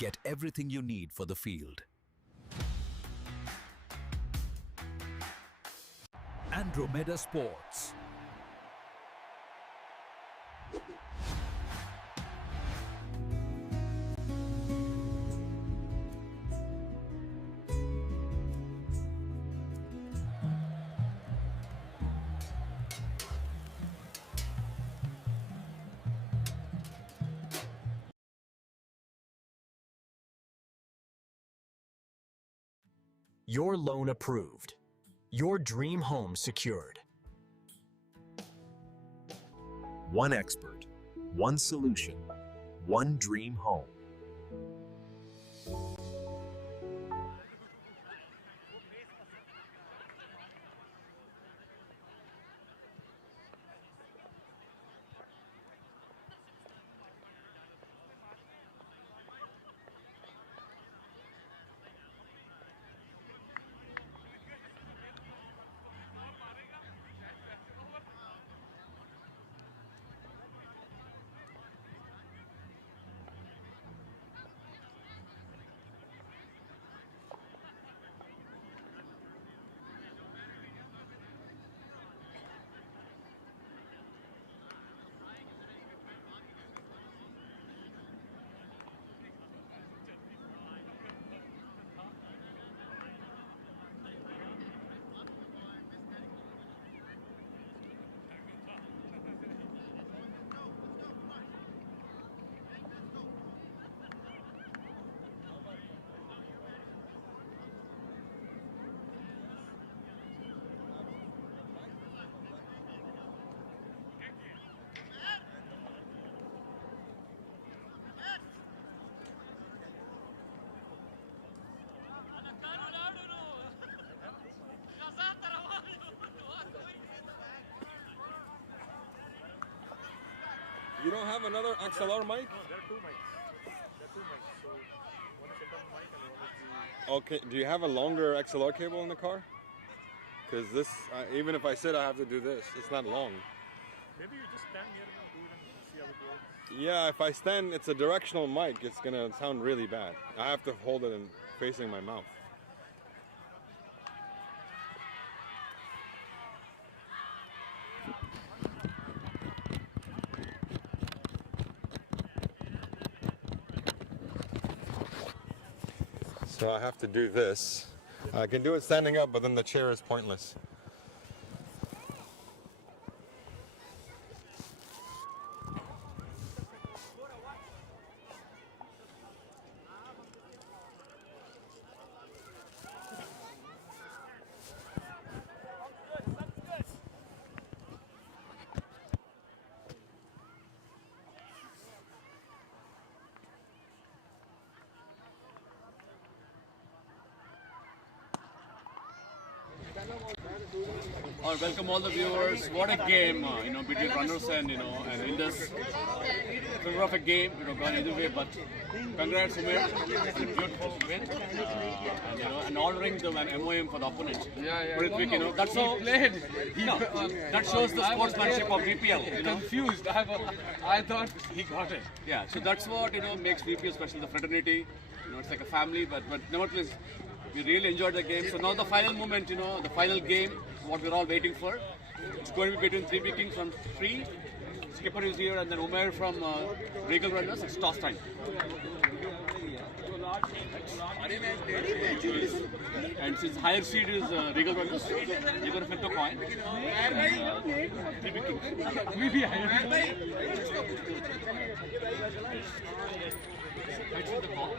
Get everything you need for the field. Andromeda Sports. Your loan approved. Your dream home secured. One expert, one solution, one dream home. You don't have another XLR mic? No, there are two mics. So one is set on mic and one is the... Okay, do you have a longer XLR cable in the car? Because this, even if I sit, I have to do this. It's not long. Maybe you just stand here and do it and see how it works. Yeah, if I stand, it's a directional mic. It's going to sound really bad. I have to hold it in facing my mouth. So I have to do this. I can do it standing up, but then the chair is pointless. Welcome all the viewers. What a game, between runners and and Indus. Figure of a game, gone either way. But congrats, Umer. It's a beautiful win, and honoring the MOM for the opponent. Quick, that's how played. That shows the sportsmanship of VPL. Confused. I thought he got it. Yeah. So that's what makes VPL special. The fraternity. It's like a family. But nevertheless, we really enjoyed the game. So now the final moment, the final game, what we're all waiting for. It's going to be between 3 Kings from 3. Skipper is here, and then Umer from Regal Runners. It's toss time. And since higher seed is Regal Runners, you're going to flip the coin. 3 Kings. maybe I That's the ball.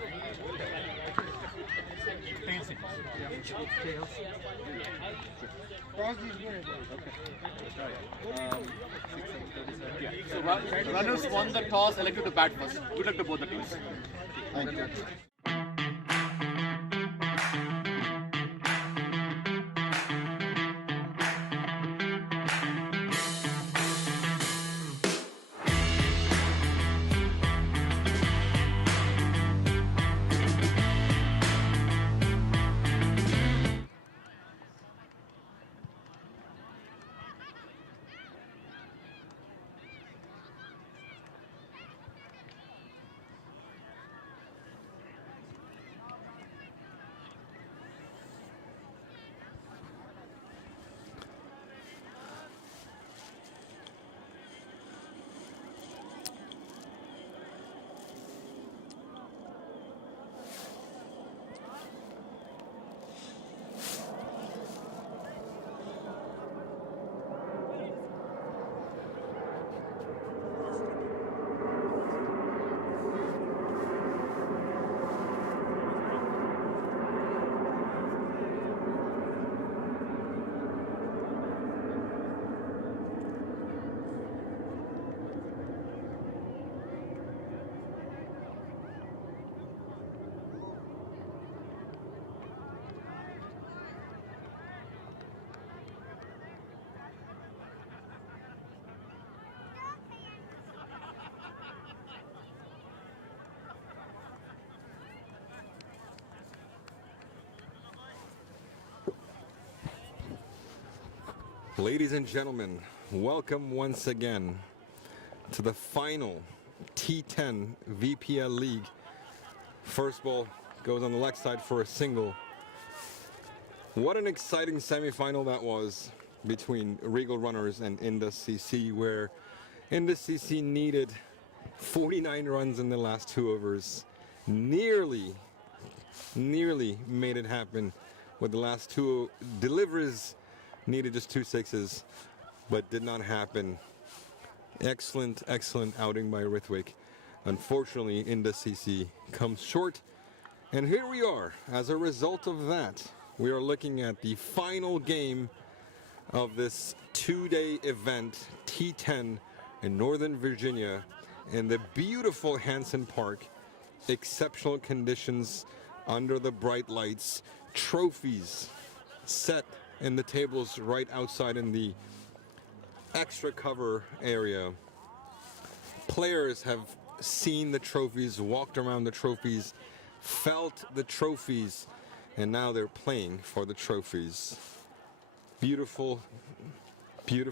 So runners won the toss, elected to bat first. Good luck to both the teams. Thank you. Ladies and gentlemen, welcome once again to the final T10 VPL League. First ball goes on the left side for a single. What an exciting semifinal that was between Regal Runners and Indus CC, where Indus CC needed 49 runs in the last 2 overs. Nearly made it happen with the last 2 deliveries. Needed just 2 sixes, but did not happen. Excellent outing by Rithwick. Unfortunately, Indus CC comes short, and here we are. As a result of that, we are looking at the final game of this 2-day event, T10 in Northern Virginia, in the beautiful Hanson Park. Exceptional conditions under the bright lights, trophies set in the tables right outside in the extra cover area. Players have seen the trophies, walked around the trophies, felt the trophies, and now they're playing for the trophies. Beautiful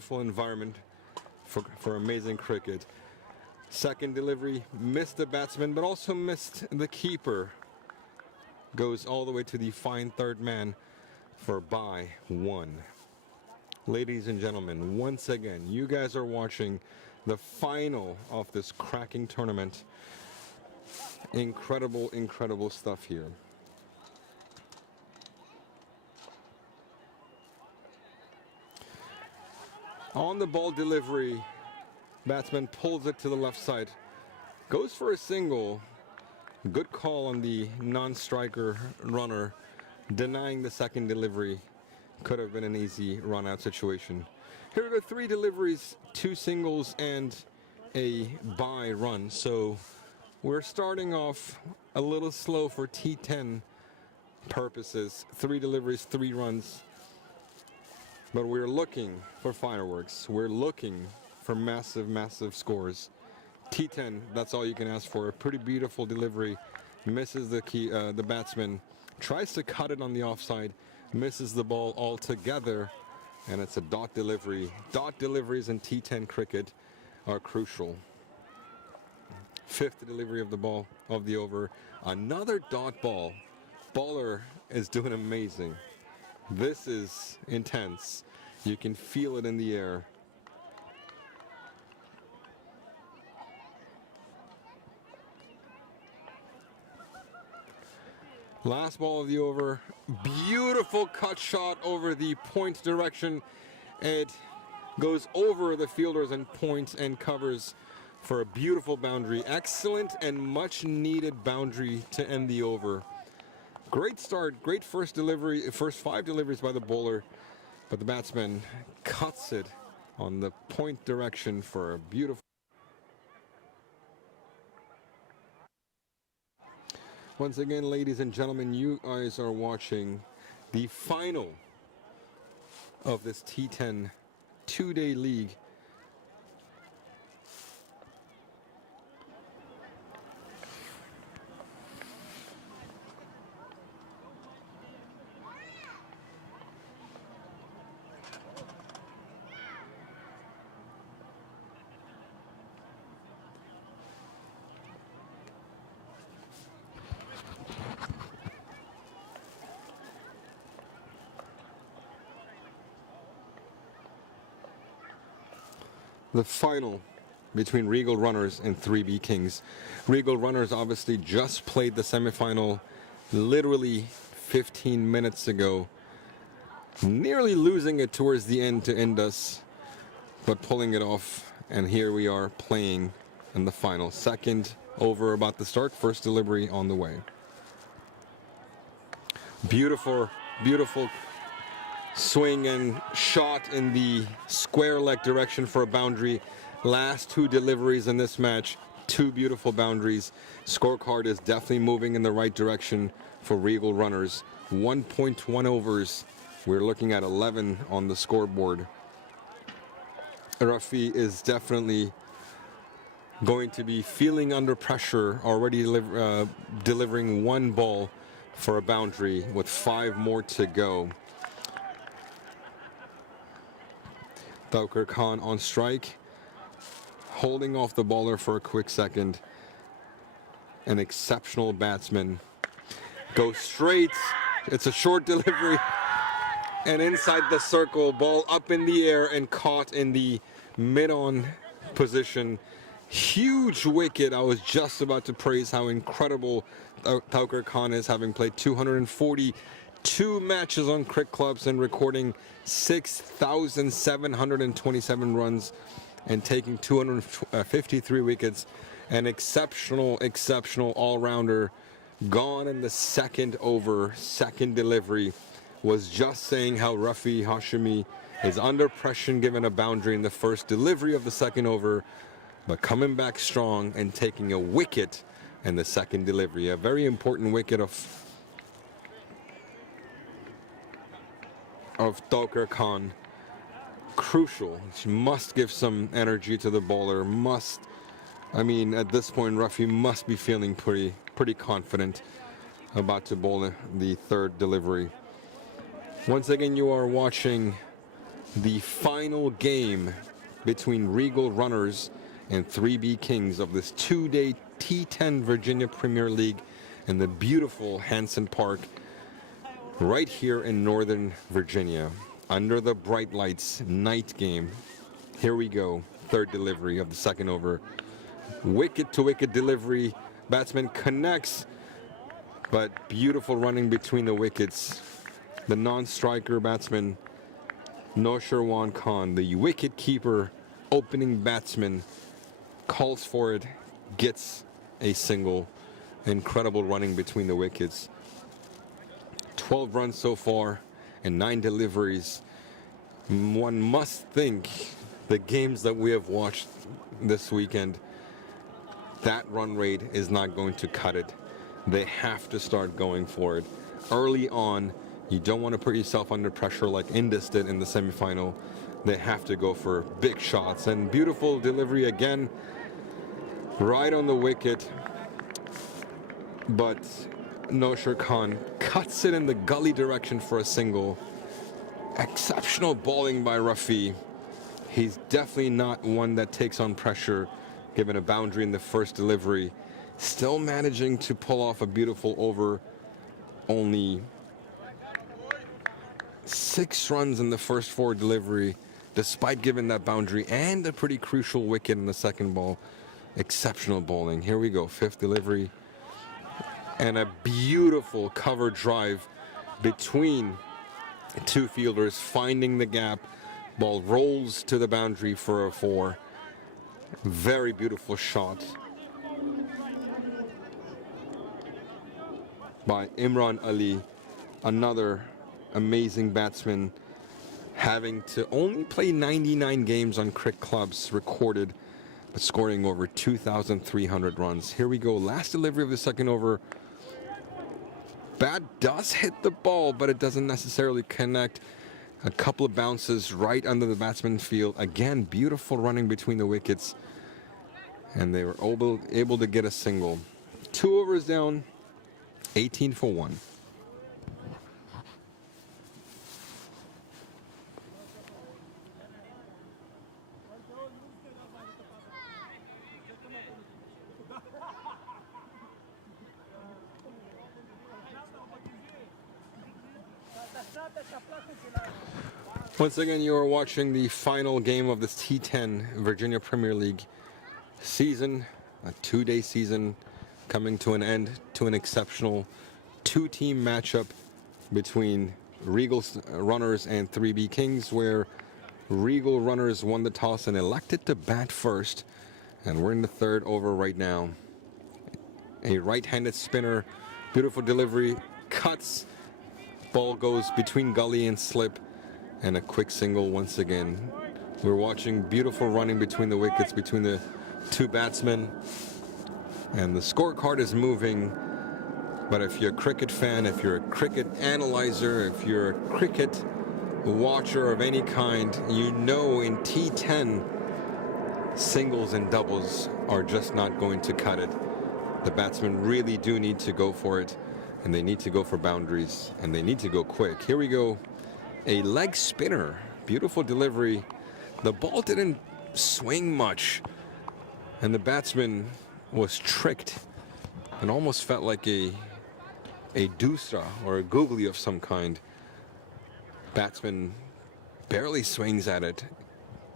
environment for amazing cricket. Second delivery, missed the batsman, but also missed the keeper. Goes all the way to the fine third man for by 1. Ladies and gentlemen, once again, you guys are watching the final of this cracking tournament. Incredible stuff here. On the ball delivery, batsman pulls it to the left side, goes for a single. Good call on the non-striker runner, denying the second delivery. Could have been an easy run-out situation. Here we go, 3 deliveries, 2 singles, and a bye run. So we're starting off a little slow for T10 purposes. 3 deliveries, 3 runs. But we're looking for fireworks. We're looking for massive scores. T10, that's all you can ask for. A pretty beautiful delivery. Misses the batsman. Tries to cut it on the offside. Misses the ball altogether. And it's a dot delivery. Dot deliveries in T10 cricket are crucial. 5th delivery of the ball, of the over. Another dot ball. Bowler is doing amazing. This is intense. You can feel it in the air. Last ball of the over. Beautiful cut shot over the point direction. It goes over the fielders and points and covers for a beautiful boundary. Excellent and much needed boundary to end the over. Great start, great first delivery, first 5 deliveries by the bowler, but the batsman cuts it on the point direction for a beautiful. Once again, ladies and gentlemen, you guys are watching the final of this T10 2-day league. The final between Regal Runners and 3B Kings. Regal Runners obviously just played the semifinal literally 15 minutes ago. Nearly losing it towards the end to Indus, but pulling it off. And here we are playing in the final. Second over about to start. First delivery on the way. Beautiful swing and shot in the square leg direction for a boundary. Last 2 deliveries in this match, 2 beautiful boundaries. Scorecard is definitely moving in the right direction for Regal Runners. 1.1 overs. We're looking at 11 on the scoreboard. Rafi is definitely going to be feeling under pressure, already delivering 1 ball for a boundary with 5 more to go. Taukar Khan on strike, holding off the bowler for a quick second. An exceptional batsman. Goes straight. It's a short delivery. And inside the circle, ball up in the air and caught in the mid-on position. Huge wicket. I was just about to praise how incredible Taukar Khan is, having played 242 matches on cricket clubs and recording 6,727 runs and taking 253 wickets. An exceptional all-rounder. Gone in the second over, second delivery. Was just saying how Rafi Hashimi is under pressure given a boundary in the first delivery of the second over, but coming back strong and taking a wicket in the second delivery. A very important wicket of Taukar Khan. Crucial. She must give some energy to the bowler. I mean, at this point, Rafi must be feeling pretty confident about to bowl the third delivery. Once again, you are watching the final game between Regal Runners and 3B Kings of this two-day T10 Virginia Premier League in the beautiful Hanson Park right here in Northern Virginia. Under the bright lights, night game. Here we go, third delivery of the second over. Wicket to wicket delivery. Batsman connects, but beautiful running between the wickets. The non-striker batsman, Noshirwan Khan, the wicket keeper, opening batsman, calls for it, gets a single. Incredible running between the wickets. 12 runs so far and 9 deliveries. One must think the games that we have watched this weekend, that run rate is not going to cut it. They have to start going for it. Early on, you don't want to put yourself under pressure like Indus did in the semifinal. They have to go for big shots. And beautiful delivery again, right on the wicket. But Noshir Khan cuts it in the gully direction for a single. Exceptional bowling by Rafi. He's definitely not one that takes on pressure, given a boundary in the first delivery. Still managing to pull off a beautiful over. Only 6 runs in the first 4 delivery, despite giving that boundary and a pretty crucial wicket in the second ball. Exceptional bowling. Here we go, 5th delivery. And a beautiful cover drive between 2 fielders, finding the gap. Ball rolls to the boundary for a 4. Very beautiful shot by Imran Ali, another amazing batsman, having to only play 99 games on cricket clubs recorded, but scoring over 2,300 runs. Here we go, last delivery of the second over. Bat does hit the ball, but it doesn't necessarily connect. A couple of bounces right under the batsman's field. Again, beautiful running between the wickets, and they were able to get a single. 2 overs down, 18 for 1. Once again, you are watching the final game of this T10 Virginia Premier League season, a 2-day season coming to an end, to an exceptional 2-team matchup between Regal Runners and 3B Kings, where Regal Runners won the toss and elected to bat first. And we're in the 3rd over right now. A right-handed spinner, beautiful delivery, cuts, ball goes between gully and slip, and a quick single once again. We're watching beautiful running between the wickets, between the 2 batsmen. And the scorecard is moving. But if you're a cricket fan, if you're a cricket analyzer, if you're a cricket watcher of any kind, you know in T10, singles and doubles are just not going to cut it. The batsmen really do need to go for it, and they need to go for boundaries, and they need to go quick. Here we go. A leg spinner, beautiful delivery, The ball didn't swing much, and the batsman was tricked. It almost felt like a dusra or a googly of some kind. Batsman barely swings at it.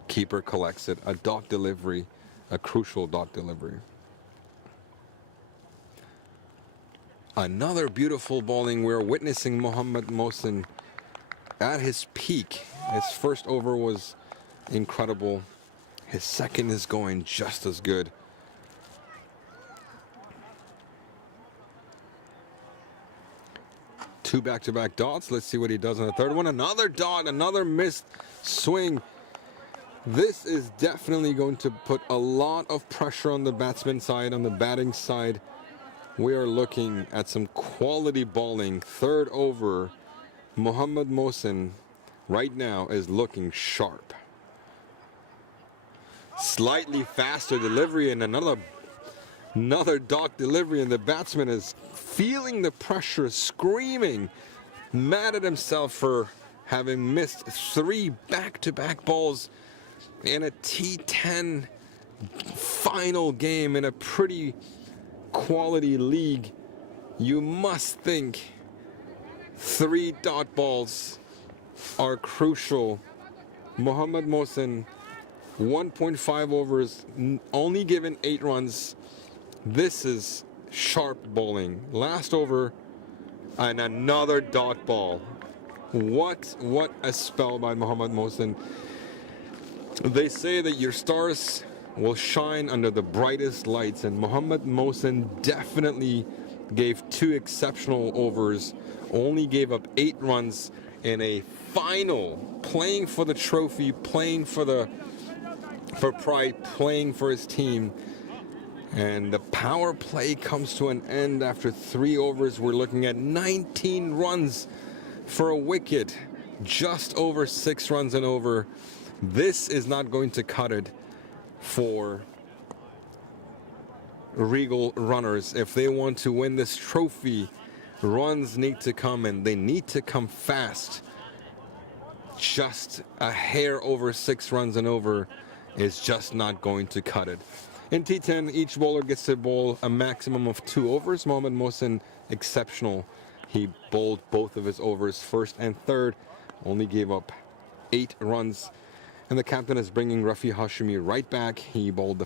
Keeper collects it. A dot delivery, a crucial dot delivery. Another beautiful bowling. We're witnessing Mohammad Mohsin at his peak. His first over was incredible. His second is going just as good. Two back-to-back dots. Let's see what he does on the third one. Another dot, another missed swing. This is definitely going to put a lot of pressure on the batsman side, on the batting side. We are looking at some quality bowling. Third over, Mohammad Mohsin right now is looking sharp. Slightly faster delivery and another dot delivery, and the batsman is feeling the pressure, screaming, mad at himself for having missed 3 back-to-back balls in a T10 final game in a pretty quality league. You must think 3 dot balls are crucial. Mohammad Mohsin, 1.5 overs, only given 8 runs. This is sharp bowling. Last over, and another dot ball. What a spell by Mohammad Mohsin. They say that your stars will shine under the brightest lights, and Mohammad Mohsin definitely gave 2 exceptional overs, only gave up 8 runs in a final, playing for the trophy, playing for pride, playing for his team. And the power play comes to an end after 3 overs. We're looking at 19 runs for a wicket, just over 6 runs and over. This is not going to cut it for Regal runners. If they want to win this trophy, runs need to come, and they need to come fast. Just a hair over 6 runs and over is just not going to cut it. In T10, each bowler gets to bowl a maximum of 2 overs. Mohammad Mohsin, exceptional. He bowled both of his overs, first and third, only gave up 8 runs. And the captain is bringing Rafi Hashimi right back. He bowled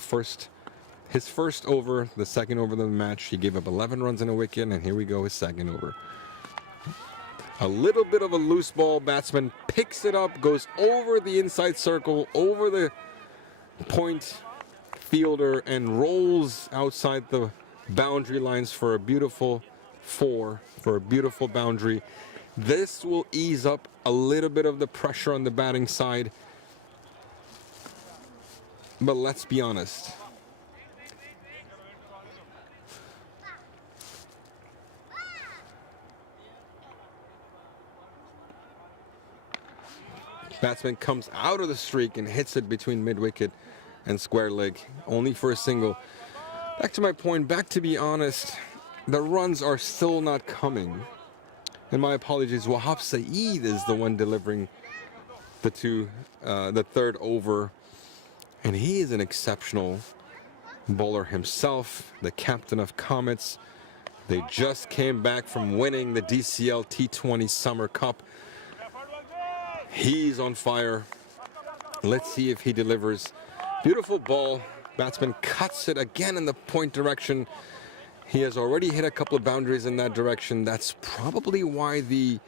his first over, the second over of the match. He gave up 11 runs and a wicket, and here we go, his second over. A little bit of a loose ball. Batsman picks it up, goes over the inside circle, over the point fielder, and rolls outside the boundary lines for a beautiful 4, for a beautiful boundary. This will ease up a little bit of the pressure on the batting side. But let's be honest. Batsman comes out of the streak and hits it between mid-wicket and square leg, only for a single. Back to my point, back to be honest, the runs are still not coming. And my apologies, Wahab Saeed is the one delivering the third over. And he is an exceptional bowler himself, the captain of Comets. They just came back from winning the VPL T10 Summer Cup. He's on fire. Let's see if he delivers. Beautiful ball. Batsman cuts it again in the point direction. He has already hit a couple of boundaries in that direction. That's probably why the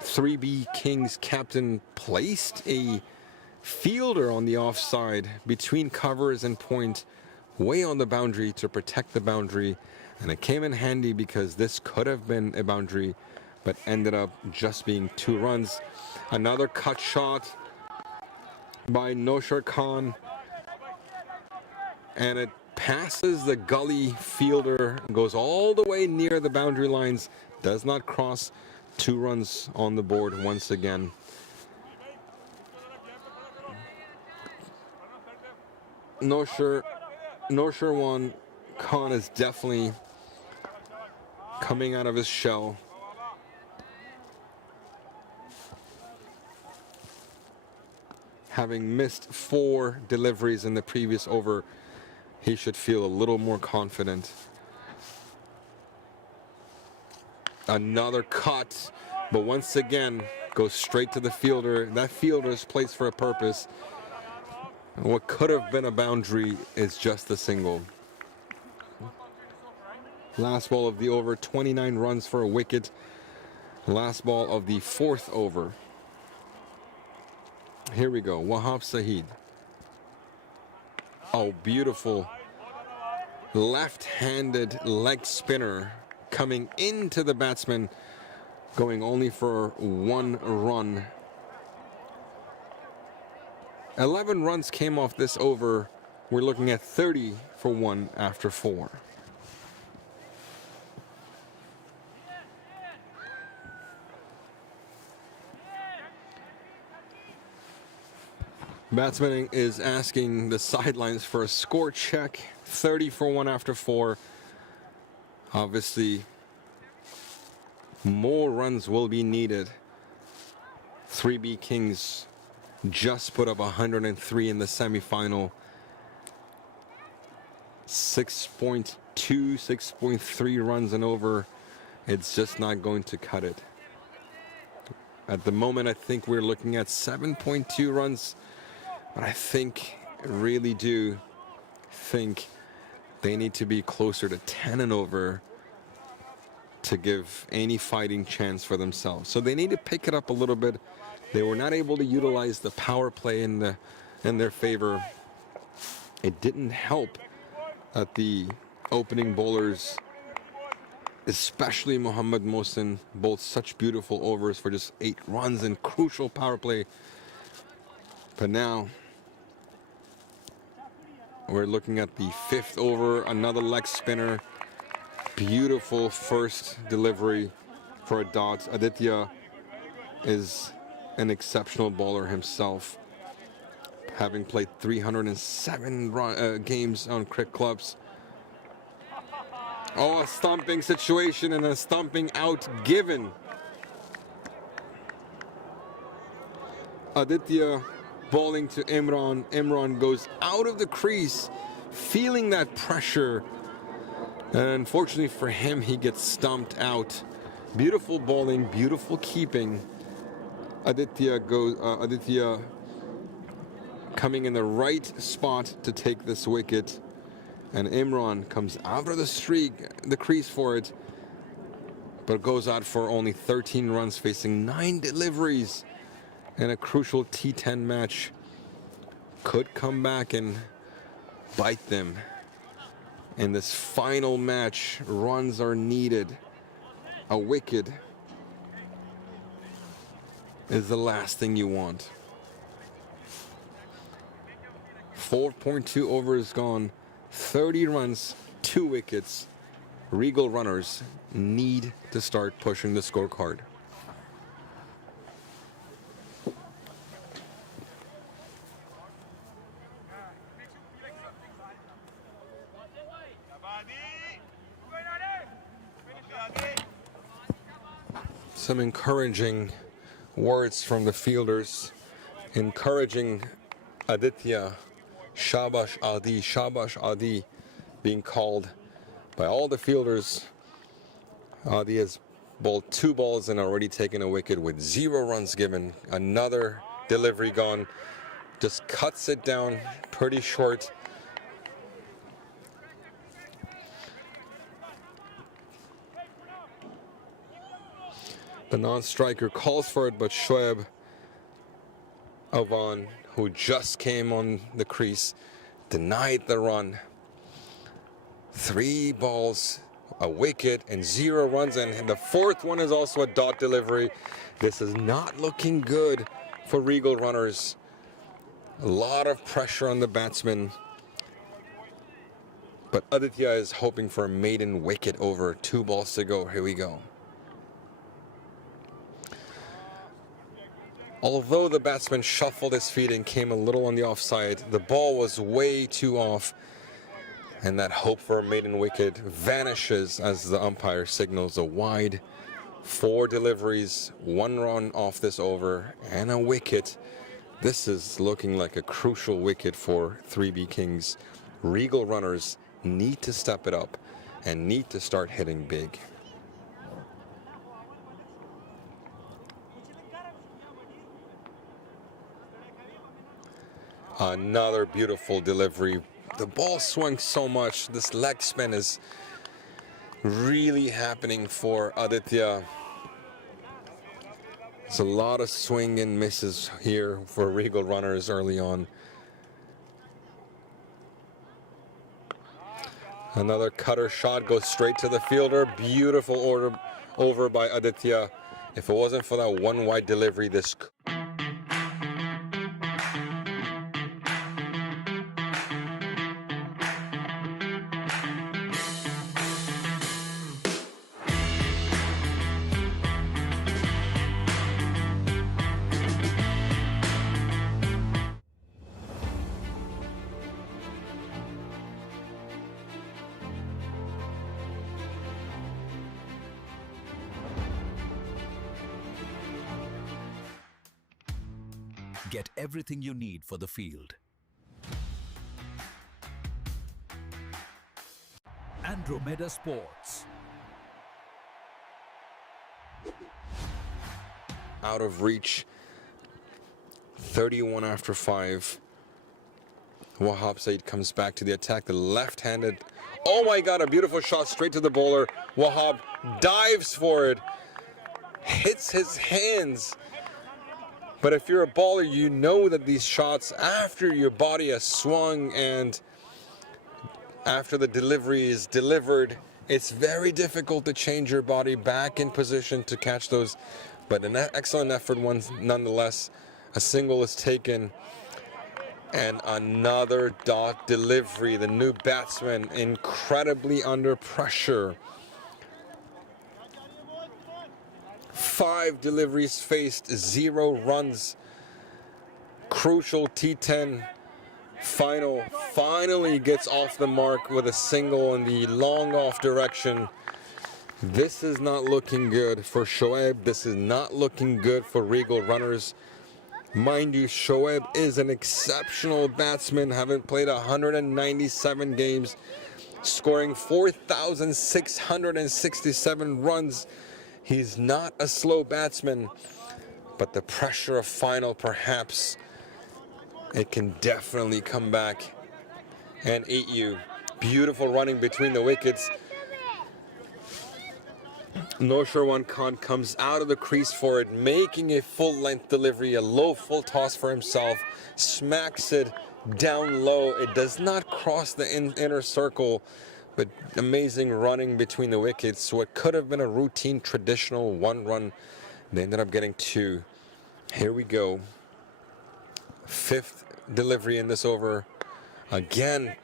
3B Kings captain placed a fielder on the offside between covers and point, way on the boundary to protect the boundary. And it came in handy because this could have been a boundary, but ended up just being 2 runs. Another cut shot by Nosher Khan, and it passes the gully fielder, goes all the way near the boundary lines, does not cross. 2 runs on the board once again. Nosher 1, Khan is definitely coming out of his shell. having missed 4 deliveries in the previous over, he should feel a little more confident. Another cut, but once again, goes straight to the fielder. That fielder is placed for a purpose. And what could have been a boundary is just a single. Last ball of the over, 29 runs for a wicket. Last ball of the 4th over. Here we go, Wahab Saeed. Oh, beautiful left-handed leg spinner coming into the batsman, going only for 1 run. 11 runs came off this over. We're looking at 30 for 1 after 4. Batsman is asking the sidelines for a score check. 30 for 1 after 4. Obviously, more runs will be needed. 3B Kings just put up 103 in the semifinal. 6.2, 6.3 runs and over. It's just not going to cut it. At the moment, I think we're looking at 7.2 runs. But I really do think they need to be closer to 10 and over to give any fighting chance for themselves. So they need to pick it up a little bit. They were not able to utilize the power play in their favor. It didn't help that the opening bowlers, especially Mohammad Mohsin, bowled such beautiful overs for just 8 runs in crucial power play. But now we're looking at the 5th over, another leg spinner. Beautiful first delivery for a dot. Aditya is an exceptional bowler himself, having played 307 games on cricket clubs. Oh, a stumping situation and a stumping out given. Aditya bowling to Imran. Imran goes out of the crease, feeling that pressure. And unfortunately for him, he gets stumped out. Beautiful bowling, beautiful keeping. Aditya coming in the right spot to take this wicket. And Imran comes out of the crease for it, but goes out for only 13 runs, facing 9 deliveries in a crucial T10 match. Could come back and bite them. In this final match, runs are needed. A wicket is the last thing you want. 4.2 overs gone, 30 runs, 2 wickets. Regal runners need to start pushing the scorecard. Some encouraging words from the fielders, encouraging Aditya. Shabash Adi being called by all the fielders. Adi has bowled 2 balls and already taken a wicket with 0 runs given. Another delivery gone. Just cuts it down pretty short. The non-striker calls for it, but Shoaib Avan, who just came on the crease, denied the run. 3 balls, a wicket, and 0 runs, and the 4th one is also a dot delivery. This is not looking good for Regal runners. A lot of pressure on the batsman. But Aditya is hoping for a maiden wicket over 2 balls to go. Here we go. Although the batsman shuffled his feet and came a little on the offside, the ball was way too off, and that hope for a maiden wicket vanishes as the umpire signals a wide. 4 deliveries, 1 run off this over, and a wicket. This is looking like a crucial wicket for 3B Kings. Regal runners need to step it up and need to start hitting big. Another beautiful delivery. The ball swung so much. This leg spin is really happening for Aditya. There's a lot of swing and misses here for Regal runners early on. Another cutter shot goes straight to the fielder. Beautiful order over by Aditya. If it wasn't for that one wide delivery, this Get everything you need for the field. Andromeda Sports. out of reach. 31 after 5. Wahab Saeed comes back to the attack. The left-handed. Oh my God, a beautiful shot straight to the bowler. Wahab dives for it. Hits his hands. But if you're a bowler, you know that these shots, after your body has swung and after the delivery is delivered, it's very difficult to change your body back in position to catch those. But an excellent effort nonetheless. A single is taken. And another dot delivery. The new batsman incredibly under pressure. 5 deliveries faced, 0 runs. Crucial T10 final finally gets off the mark with a single in the long off direction. This is not looking good for Shoaib. This is not looking good for Regal runners. Mind you, Shoaib is an exceptional batsman, having played 197 games, scoring 4,667 runs. He's not a slow batsman, but the pressure of final, perhaps, it can definitely come back and eat you. Beautiful running between the wickets. Nosharwan Khan comes out of the crease for it, making a full-length delivery, a low full toss for himself, smacks it down low. It does not cross the inner circle, but amazing running between the wickets. What could have been a routine, traditional 1 run, they ended up getting 2. Here we go. 5th delivery in this over. Again,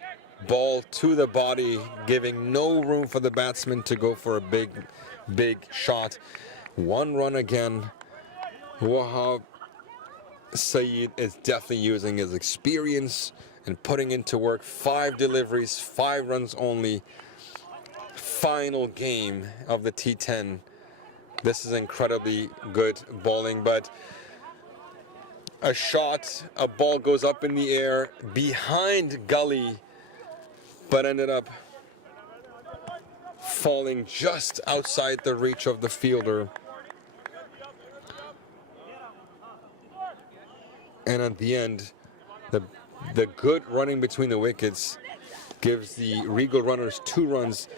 ball to the body, giving no room for the batsman to go for a big shot. 1 run again. Wahab Saeed is definitely using his experience and putting into work. 5 deliveries, 5 runs only. Final game of the T10. This is incredibly good bowling, but a shot, a ball goes up in the air behind Gully, but ended up falling just outside the reach of the fielder. And at the end, the good running between the wickets gives the Regal runners 2 runs.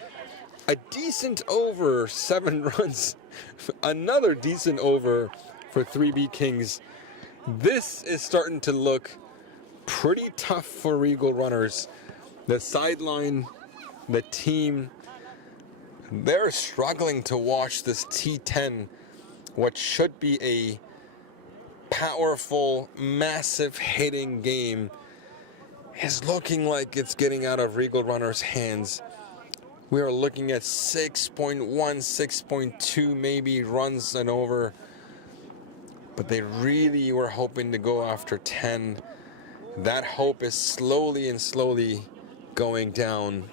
A decent over, 7 runs. Another decent over for 3B Kings. This is starting to look pretty tough for Regal runners. The sideline, the team, they're struggling to watch this T10, what should be a powerful, massive hitting game, is looking like it's getting out of Regal runners' hands. We are looking at 6.1, 6.2 maybe runs and over, but they really were hoping to go after 10. That hope is slowly going down.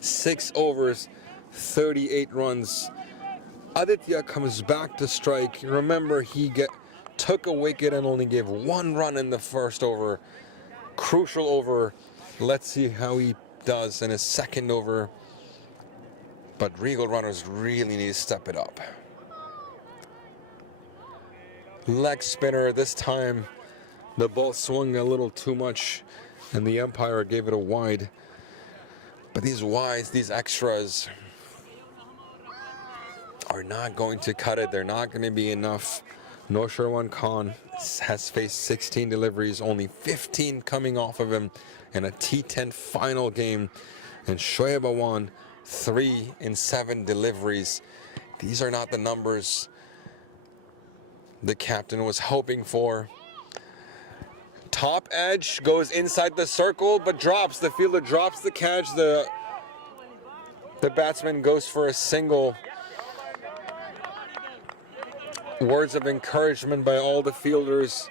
6 overs, 38 runs. Aditya comes back to strike. Remember, he took a wicket and only gave 1 run in the first over. Crucial over. Let's see how he does in his second over. But Regal runners really need to step it up. Leg spinner. This time the ball swung a little too much and the umpire gave it a wide. But these wides, these extras, are not going to cut it. They're not going to be enough. Noshirwan Khan has faced 16 deliveries, only 15 coming off of him in a T10 final game. And Shoaib Awan, 3 in 7 deliveries. These are not the numbers the captain was hoping for. Top edge goes inside the circle, but drops. The fielder drops the catch. The batsman goes for a single. Words of encouragement by all the fielders.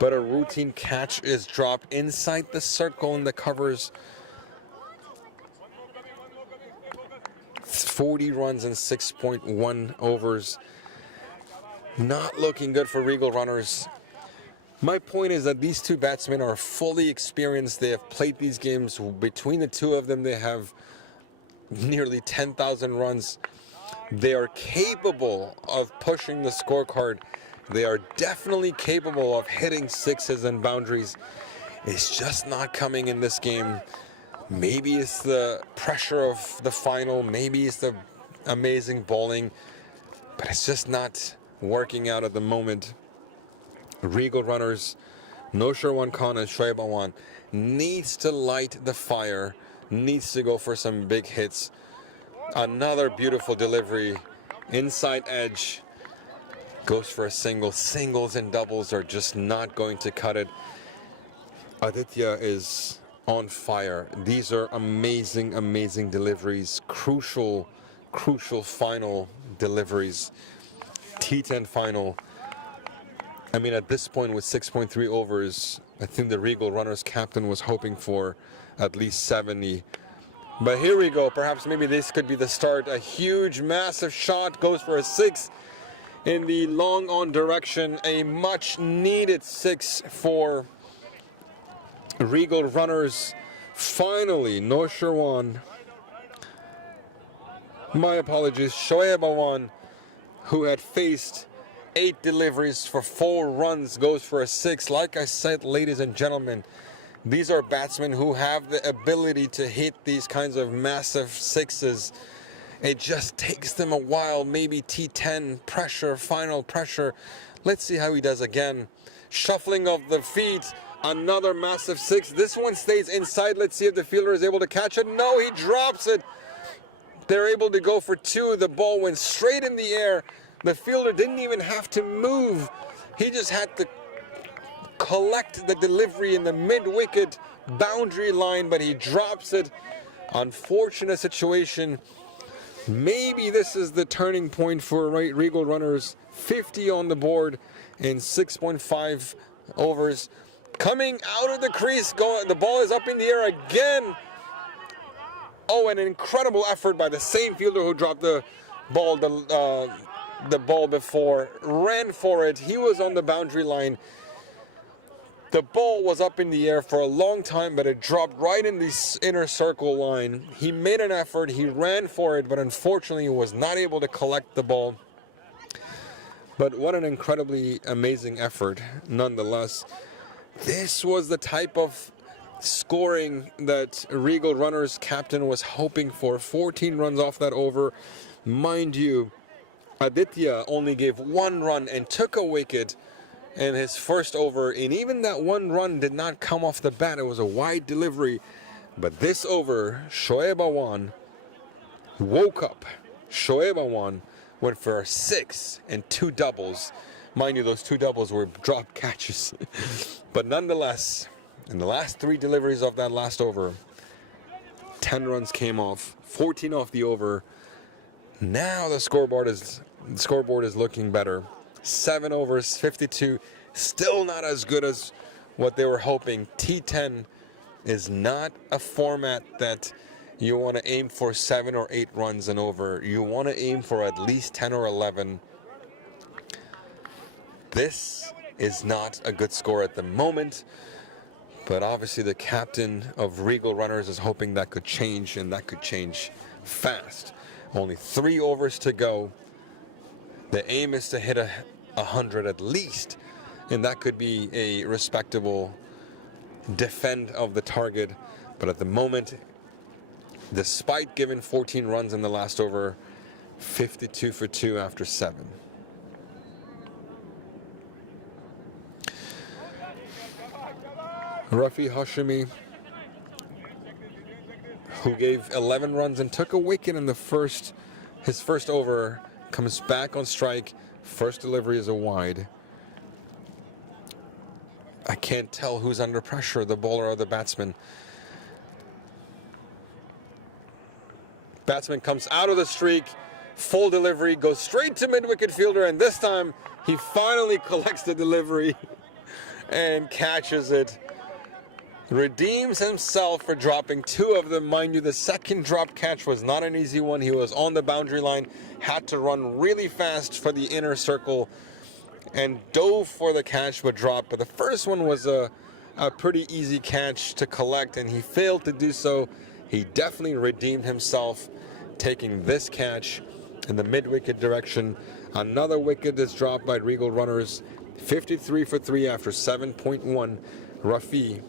But a routine catch is dropped inside the circle and the covers. 40 runs in 6.1 overs. Not looking good for Regal runners. My point is that these two batsmen are fully experienced. They have played these games. Between the two of them, they have nearly 10,000 runs. They are capable of pushing the scorecard. They are definitely capable of hitting sixes and boundaries. It's just not coming in this game. Maybe it's the pressure of the final. Maybe it's the amazing bowling. But it's just not working out at the moment. Regal runners, Noshirwan Khan and Shoaib Awan needs to light the fire, needs to go for some big hits. Another beautiful delivery, inside edge, goes for a single. Singles and doubles are just not going to cut it. Aditya is on fire. These are amazing, amazing deliveries. Crucial final deliveries. T10 final. I mean, at this point with 6.3 overs, I think the Regal runners captain was hoping for at least 70. But here we go. Perhaps maybe this could be the start. A huge, massive shot goes for a 6 in the long on direction. A much needed 6 for Regal runners. Finally, Noshirwan. My apologies. Shoaib Awan, who had faced 8 deliveries for 4 runs, goes for a 6. Like I said, ladies and gentlemen, these are batsmen who have the ability to hit these kinds of massive sixes. It just takes them a while. Maybe T10 pressure, final pressure. Let's see how he does again. Shuffling of the feet. Another massive 6. This one stays inside. Let's see if the fielder is able to catch it. No, he drops it. They're able to go for 2. The ball went straight in the air. The fielder didn't even have to move. He just had to collect the delivery in the mid-wicket boundary line, but he drops it. Unfortunate situation. Maybe this is the turning point for Regal runners. 50 on the board in 6.5 overs. Coming out of the crease, the ball is up in the air again. Oh, an incredible effort by the same fielder who dropped the ball before. Ran for it. He was on the boundary line. The ball was up in the air for a long time, but it dropped right in the inner circle line. He made an effort. He ran for it, but unfortunately he was not able to collect the ball. But what an incredibly amazing effort nonetheless. This was the type of scoring that Regal runners captain was hoping for. 14 runs off that over. Mind you, Aditya only gave 1 run and took a wicket in his first over, and even that 1 run did not come off the bat. It was a wide delivery. But this over, Shoaib Awan woke up. Shoaib Awan went for a 6 and 2 doubles. Mind you, those 2 doubles were drop catches. But nonetheless, in the last 3 deliveries of that last over, 10 runs came off, 14 off the over. Now the scoreboard is looking better. 7 overs, 52. Still not as good as what they were hoping. T10 is not a format that you want to aim for 7 or 8 runs and over. You want to aim for at least 10 or 11. This is not a good score at the moment, but obviously the captain of Regal Runners is hoping that could change, and that could change fast. Only 3 overs to go. The aim is to hit 100 at least, and that could be a respectable defend of the target. But at the moment, despite giving 14 runs in the last over, 52 for 2 after 7. Rafi Hashimi, who gave 11 runs and took a wicket in his first over, comes back on strike. First delivery is a wide. I can't tell who's under pressure, the bowler or the batsman. Batsman comes out of the streak, full delivery, goes straight to mid-wicket fielder, and this time he finally collects the delivery and catches it. Redeems himself for dropping 2 of them. Mind you, the second drop catch was not an easy one. He was on the boundary line, had to run really fast for the inner circle, and dove for the catch but dropped. But the first one was a pretty easy catch to collect, and he failed to do so. He definitely redeemed himself, taking this catch in the mid-wicket direction. Another wicket is dropped by Regal Runners. 53 for 3 after 7.1. Rafi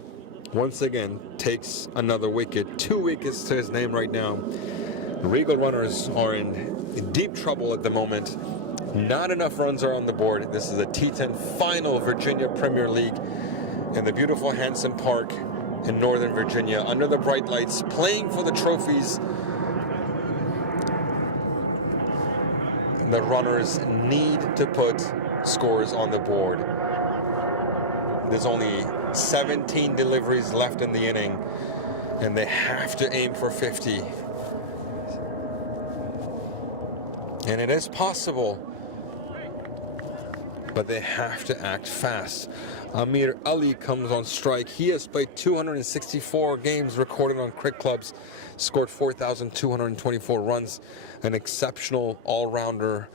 once again takes another wicket. 2 wickets to his name right now. Regal Runners are in deep trouble at the moment. Not enough runs are on the board. This is a T10 final Virginia Premier League in the beautiful Hanson Park in Northern Virginia, under the bright lights, playing for the trophies. The Runners need to put scores on the board. There's only 17 deliveries left in the inning, and they have to aim for 50. And it is possible, but they have to act fast. Amir Ali comes on strike. He has played 264 games recorded on Cricket Clubs, scored 4,224 runs, an exceptional all-rounder,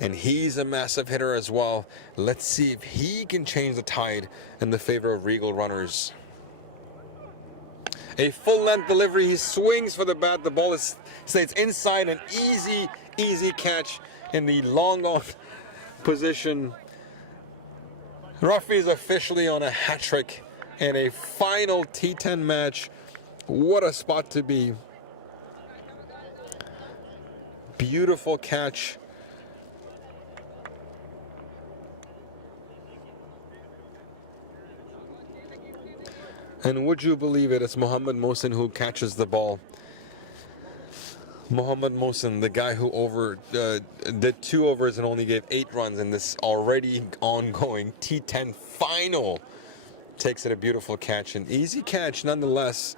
and he's a massive hitter as well. Let's see if he can change the tide in the favor of Regal Runners. A full-length delivery. He swings for the bat. The ball stays inside. An easy catch in the long-on position. Rafi is officially on a hat-trick in a final T10 match. What a spot to be. Beautiful catch. And would you believe it, it's Mohammad Mohsin who catches the ball. Mohammad Mohsin, the guy who did 2 overs and only gave 8 runs in this already ongoing T10 final, takes it a beautiful catch. An easy catch nonetheless.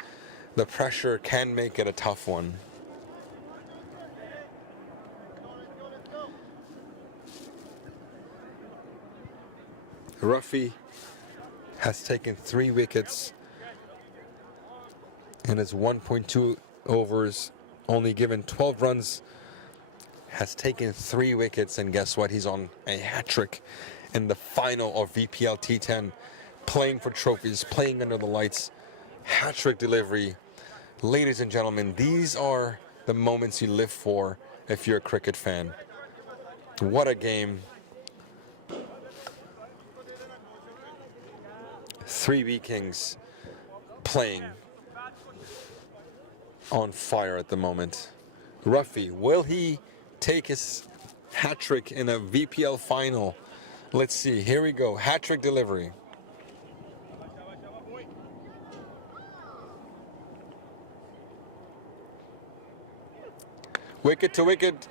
The pressure can make it a tough one. Rafi has taken 3 wickets in his 1.2 overs, only given 12 runs, has taken 3 wickets, and guess what? He's on a hat-trick in the final of VPL T10, playing for trophies, playing under the lights. Hat-trick delivery. Ladies and gentlemen, these are the moments you live for if you're a cricket fan. What a game. 3 Vikings playing on fire at the moment. Rafi, will he take his hat-trick in a VPL final? Let's see. Here we go. Hat-trick delivery. Wicket to wicket.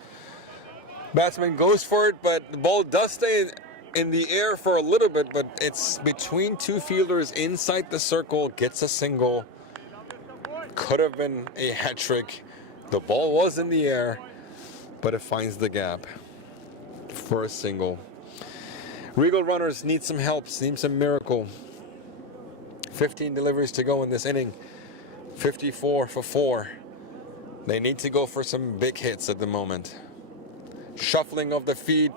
Batsman goes for it, but the ball does stay in the air for a little bit, but it's between 2 fielders inside the circle, gets a single. Could have been a hat trick. The ball was in the air, but it finds the gap for a single. Regal Runners need some help, need some miracle. 15 deliveries to go in this inning. 54 for 4. They need to go for some big hits at the moment. Shuffling of the feet,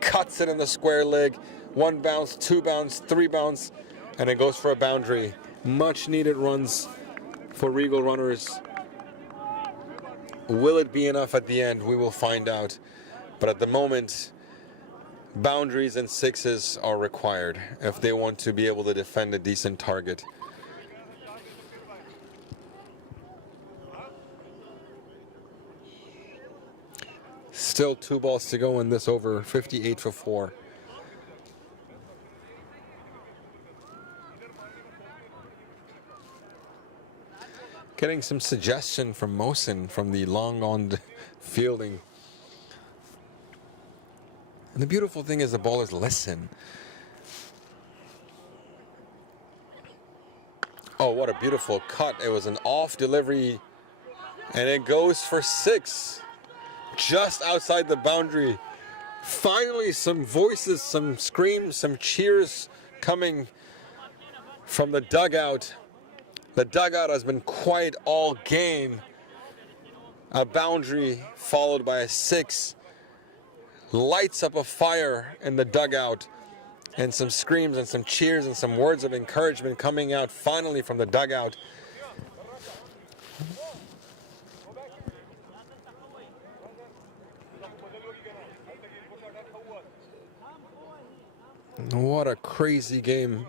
cuts it in the square leg. 1 bounce, 2 bounce, 3 bounce, and it goes for a boundary. Much needed runs for Regal runners. Will it be enough at the end? We will find out. But at the moment, boundaries and sixes are required if they want to be able to defend a decent target. Still 2 balls to go in this over, 58 for 4. Getting some suggestion from Mohsen from the long on fielding. And the beautiful thing is the ballers listen. Oh, what a beautiful cut. It was an off delivery, and it goes for 6. Just outside the boundary. Finally, some voices, some screams, some cheers coming from the dugout. The dugout has been quiet all game. A boundary followed by a 6 lights up a fire in the dugout, and some screams and some cheers and some words of encouragement coming out finally from the dugout. What a crazy game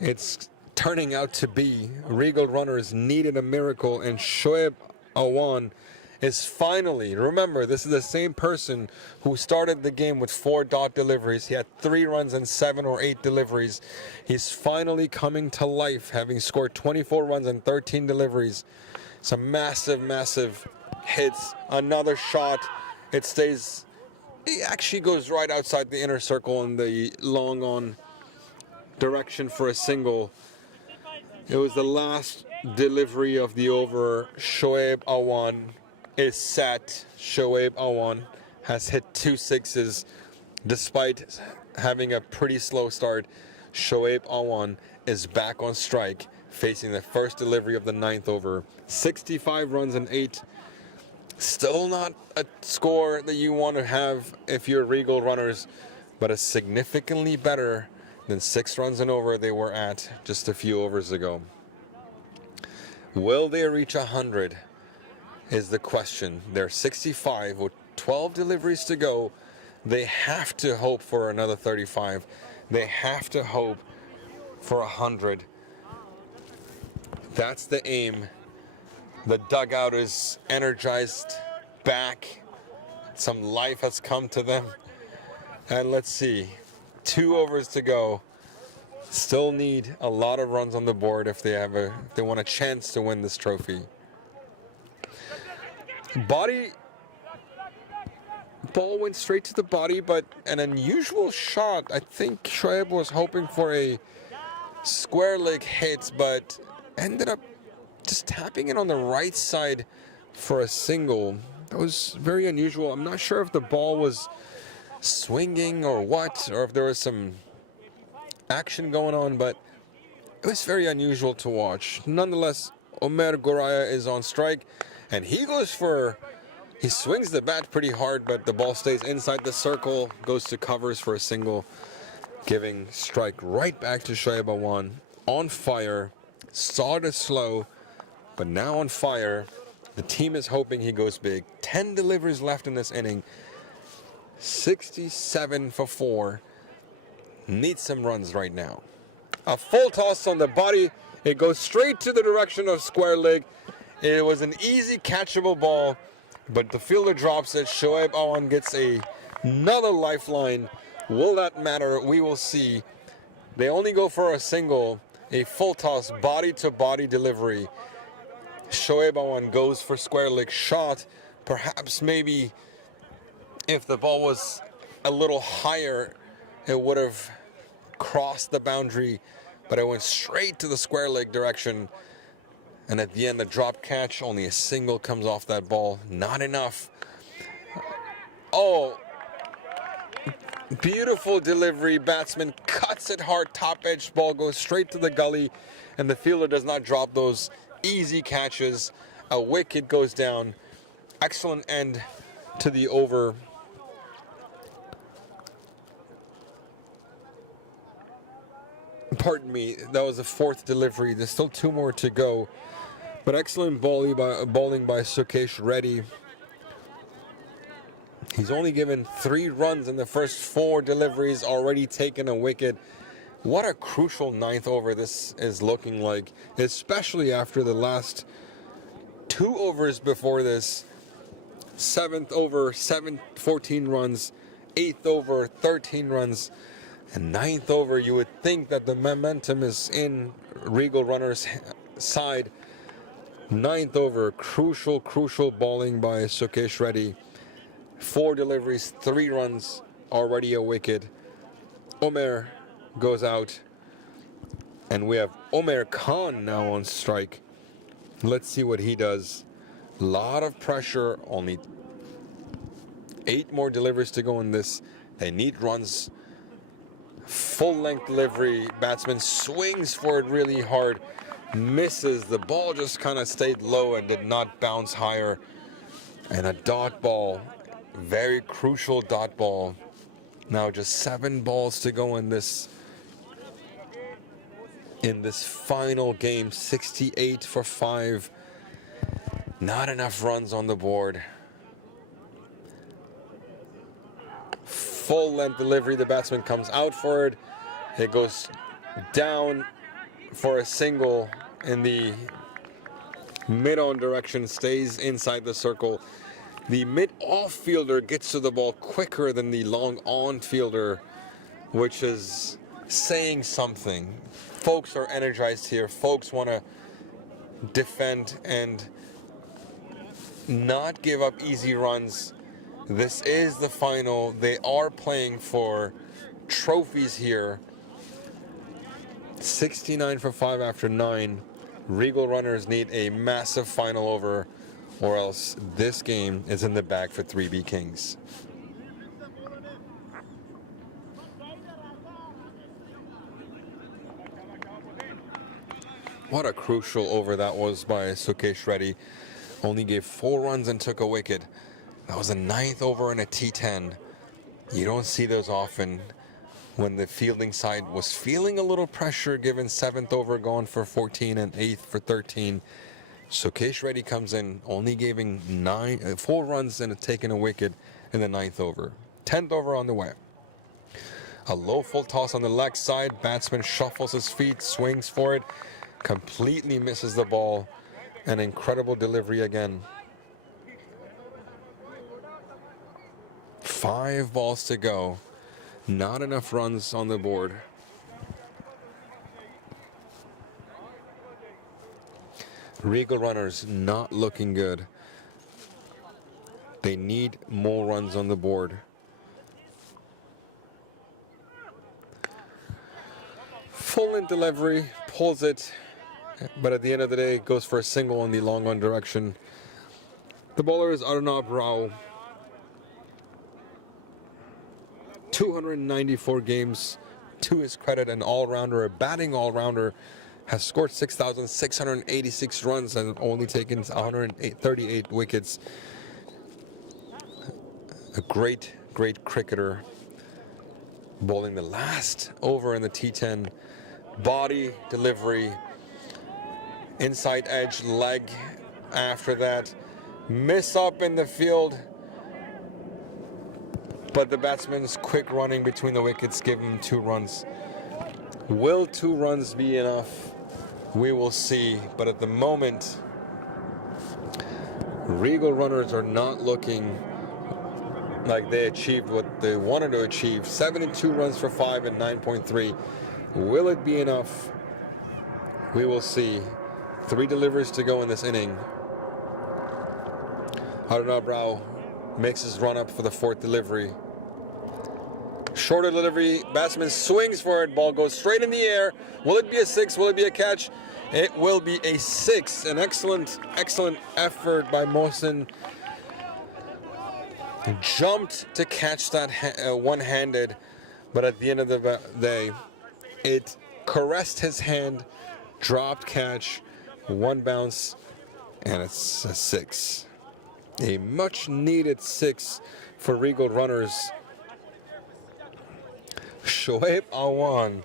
it's turning out to be. Regal runners needed a miracle, and Shoaib Awan is finally, remember, this is the same person who started the game with 4 dot deliveries. He had 3 runs and 7 or 8 deliveries. He's finally coming to life, having scored 24 runs and 13 deliveries. Some massive, massive hits. Another shot. It stays, he actually goes right outside the inner circle in the long on direction for a single. It was the last delivery of the over. Shoaib Awan is set. Shoaib Awan has hit 2 sixes despite having a pretty slow start. Shoaib Awan is back on strike, facing the first delivery of the 9th over. 65 runs and 8. Still not a score that you want to have if you're Regal runners, but it's significantly better than 6 runs and over they were at just a few overs ago. Will they reach 100 is the question. They're 65 with 12 deliveries to go. They have to hope for another 35. They have to hope for 100. That's the aim. The dugout is energized back. Some life has come to them. And let's see. 2 overs to go. Still need a lot of runs on the board if they want a chance to win this trophy. Body ball went straight to the body, but an unusual shot. I think Shoaib was hoping for a square leg hit, but ended up just tapping it on the right side for a single. That was very unusual. I'm not sure if the ball was swinging or what, or if there was some action going on, but it was very unusual to watch. Nonetheless, Omer Goraya is on strike, and he swings the bat pretty hard, but the ball stays inside the circle, goes to covers for a single, giving strike right back to Shoaib Awan. On fire, started slow, but now on fire. The team is hoping he goes big. 10 deliveries left in this inning. 67 for 4. Needs some runs right now. A full toss on the body. It goes straight to the direction of square leg. It was an easy catchable ball, but the fielder drops it. Shoaib Awan gets another lifeline. Will that matter? We will see. They only go for a single. A full toss, body to body delivery. Shoaib Awan goes for square leg shot. Perhaps maybe if the ball was a little higher, it would have crossed the boundary, but it went straight to the square leg direction. And at the end, the drop catch, only a single comes off that ball. Not enough. Oh, beautiful delivery. Batsman cuts it hard, top edge. Ball goes straight to the gully, and the fielder does not drop those easy catches. A wicket goes down. Excellent end to the over. Pardon me, that was the fourth delivery. There's still 2 more to go. But excellent bowling by Sukesh Reddy. He's only given 3 runs in the first 4 deliveries, already taken a wicket. What a crucial 9th over this is looking like, especially after the last 2 overs before this. 7th over, 14 runs, 8th over, 13 runs, and 9th over, you would think that the momentum is in Regal runners' side. 9th over, crucial bowling by Sukesh Reddy. 4 deliveries, 3 runs, already a wicket. Omer goes out, and we have Omer Khan now on strike. Let's see what he does. Lot of pressure, only 8 more deliveries to go in this. They need runs. Full length delivery, batsman swings for it really hard, misses. The ball just kind of stayed low and did not bounce higher. And a dot ball, very crucial dot ball. Now just 7 balls to go in this final game. 68 for 5. Not enough runs on the board. Full length delivery, the batsman comes out for it. It goes down for a single in the mid-on direction, stays inside the circle. The mid-off fielder gets to the ball quicker than the long-on fielder, which is saying something. Folks are energized here. Folks want to defend and not give up easy runs. This is the final. They are playing for trophies here. 69 for 5 after 9. Regal runners need a massive final over, or else this game is in the bag for 3B Kings. What a crucial over that was by Sukesh Reddy. Only gave 4 runs and took a wicket. That was a 9th over in a T10. You don't see those often. When the fielding side was feeling a little pressure, given 7th over gone for 14 and 8th for 13. Sukesh Reddy comes in, only giving 4 runs and taking a wicket in the 9th over. 10th over on the way. A low full toss on the leg side. Batsman shuffles his feet, swings for it, completely misses the ball. An incredible delivery again. 5 balls to go. Not enough runs on the board. Regal runners not looking good. They need more runs on the board. Full in delivery, pulls it, but at the end of the day goes for a single in the long on direction. The bowler is Arnab Rao. 294 games to his credit, an all-rounder, a batting all-rounder, has scored 6,686 runs and only taken 138 wickets. A great cricketer, bowling the last over in the T10. Body delivery, inside edge leg after that, miss up in the field, but the batsman's quick running between the wickets give him 2 runs. Will 2 runs be enough? We will see, but at the moment, Regal runners are not looking like they achieved what they wanted to achieve. 72 runs for 5 and 9.3. Will it be enough? We will see. 3 deliveries to go in this inning. Arnab Rao makes his run up for the 4th delivery. Shorter delivery, batsman swings for it, ball goes straight in the air. Will it be a 6? Will it be a catch? It will be a 6. An excellent effort by Mohsin. Jumped to catch that one-handed, but at the end of the day, it caressed his hand, dropped catch, 1 bounce, and it's a 6. A much-needed 6 for Regal runners. Shoaib Awan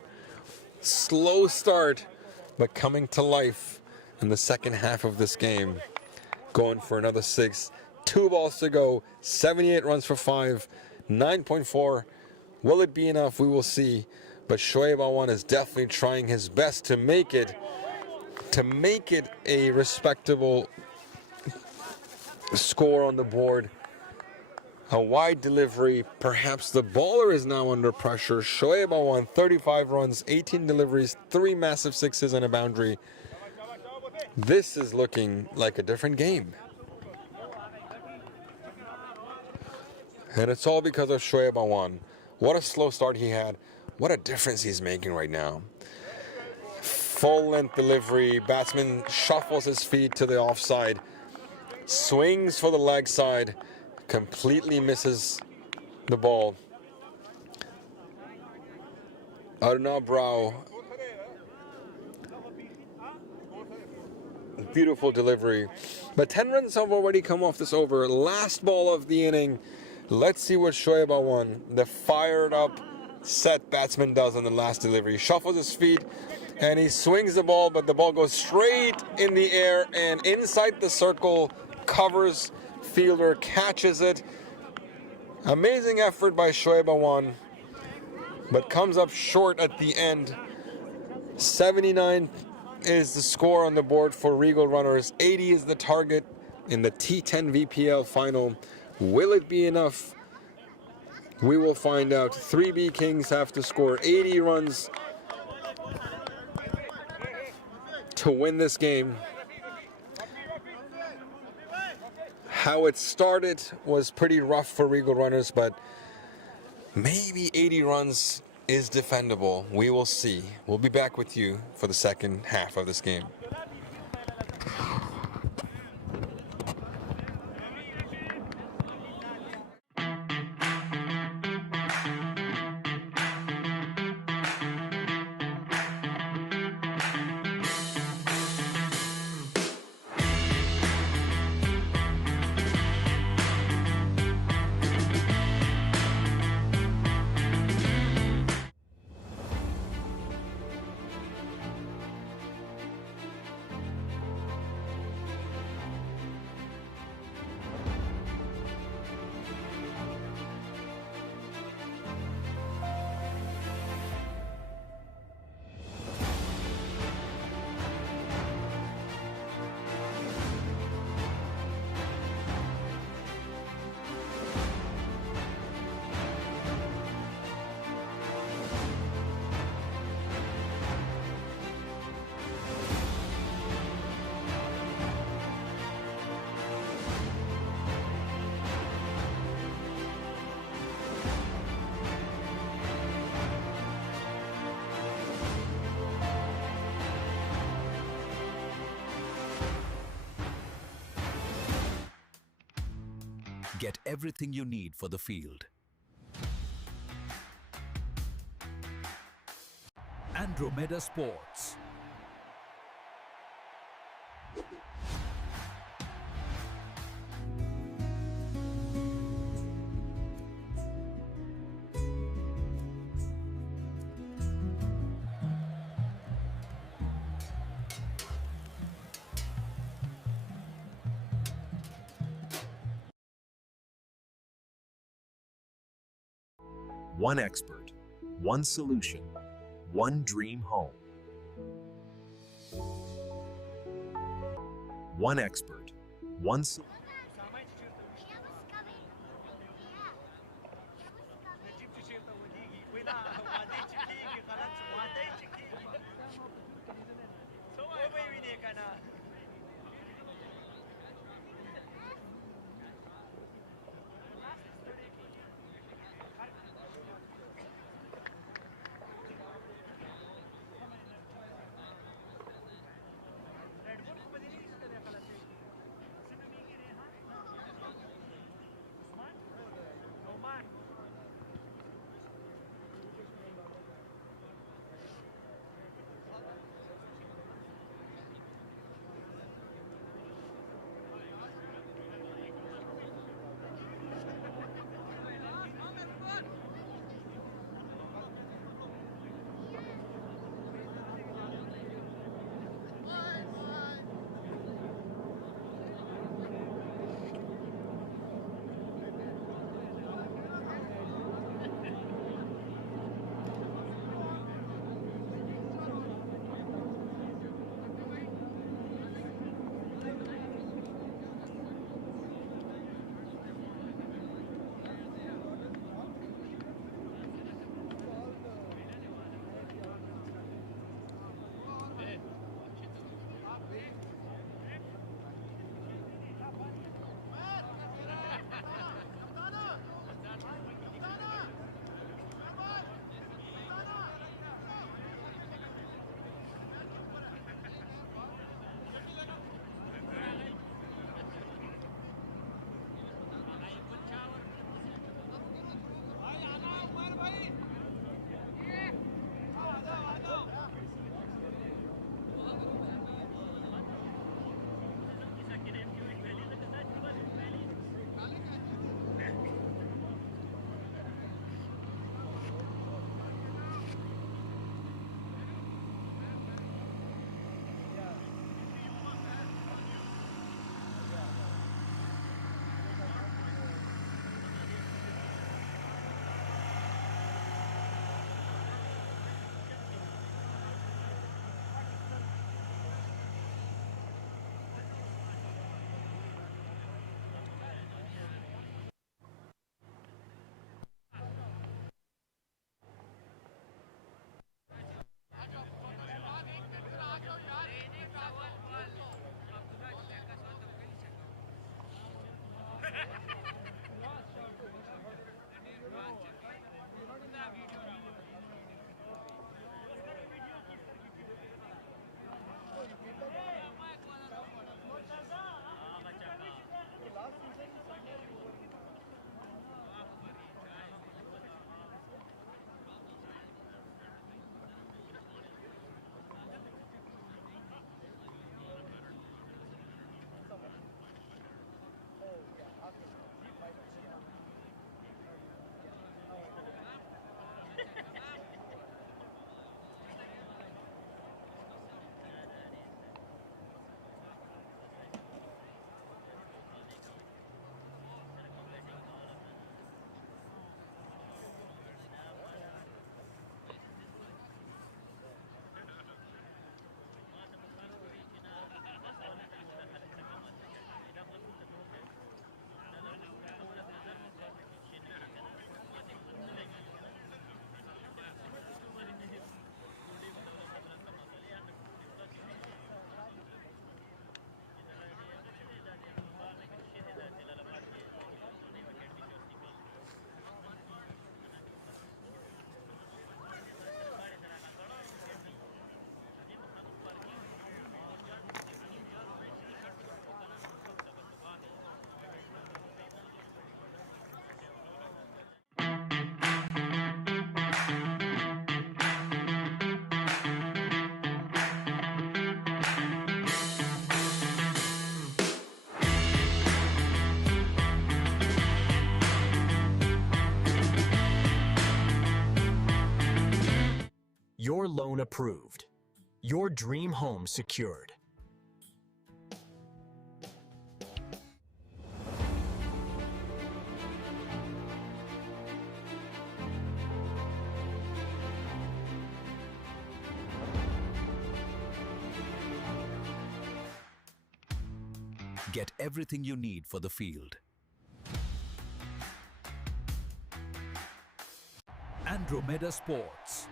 slow start, but coming to life in the second half of this game. Going for another 6. 2 balls to go. 78 runs for 5. 9.4. Will it be enough? We will see. But Shoaib Awan is definitely trying his best to make it a respectable score on the board. A wide delivery. Perhaps the baller is now under pressure. Shoaib Awan, 35 runs, 18 deliveries, 3 massive sixes and a boundary. This is looking like a different game. And it's all because of Shoaib Awan. What a slow start he had. What a difference he's making right now. Full length delivery. Batsman shuffles his feet to the offside. Swings for the leg side. Completely misses the ball. Arnav Rao. Beautiful delivery. But 10 runs have already come off this over. Last ball of the inning. Let's see what Shoaib Awan, the fired up set batsman, does on the last delivery. Shuffles his feet and he swings the ball, but the ball goes straight in the air and inside the circle, covers fielder, catches it. Amazing effort by Shoaib Awan, but comes up short at the end. 79 is the score on the board for Regal runners. 80 is the target in the T10 VPL final. Will it be enough? We will find out. 3B Kings have to score 80 runs to win this game. How it started was pretty rough for Regal runners, but maybe 80 runs is defendable. We will see. We'll be back with you for the second half of this game. Get everything you need for the field. Andromeda Sports. One expert, one solution, one dream home. One expert, one solution. Your loan approved. Your dream home secured. Get everything you need for the field. Andromeda Sports.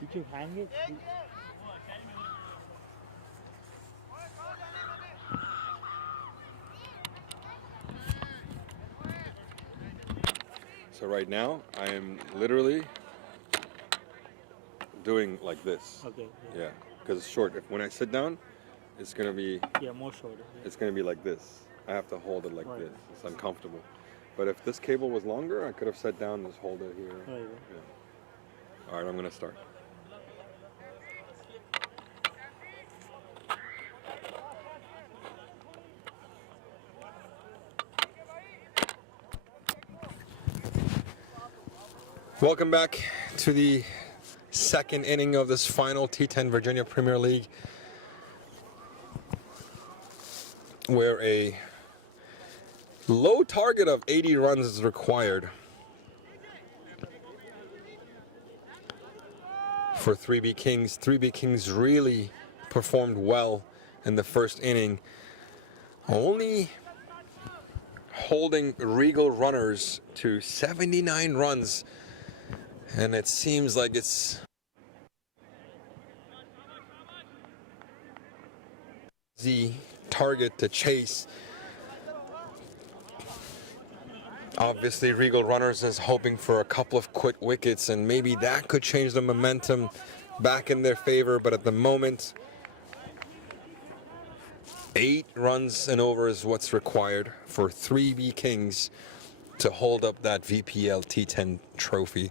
Did you hang it? So right now, I am literally doing like this. Okay. Yeah, because it's short. When I sit down, it's gonna be. Yeah, more shorter. It's gonna be like this. I have to hold it like Right. this. It's uncomfortable. But if this cable was longer, I could have sat down and just hold it here. Right. Yeah. All right, I'm gonna start. Welcome back to the second inning of this final T10 Virginia Premier League, where a low target of 80 runs is required for 3B Kings. 3B Kings really performed well in the first inning, only holding Regal runners to 79 runs. And it seems like it's the target to chase. Obviously, Regal Runners is hoping for a couple of quick wickets, and maybe that could change the momentum back in their favor. But at the moment, 8 runs and over is what's required for 3B Kings to hold up that VPL T10 trophy.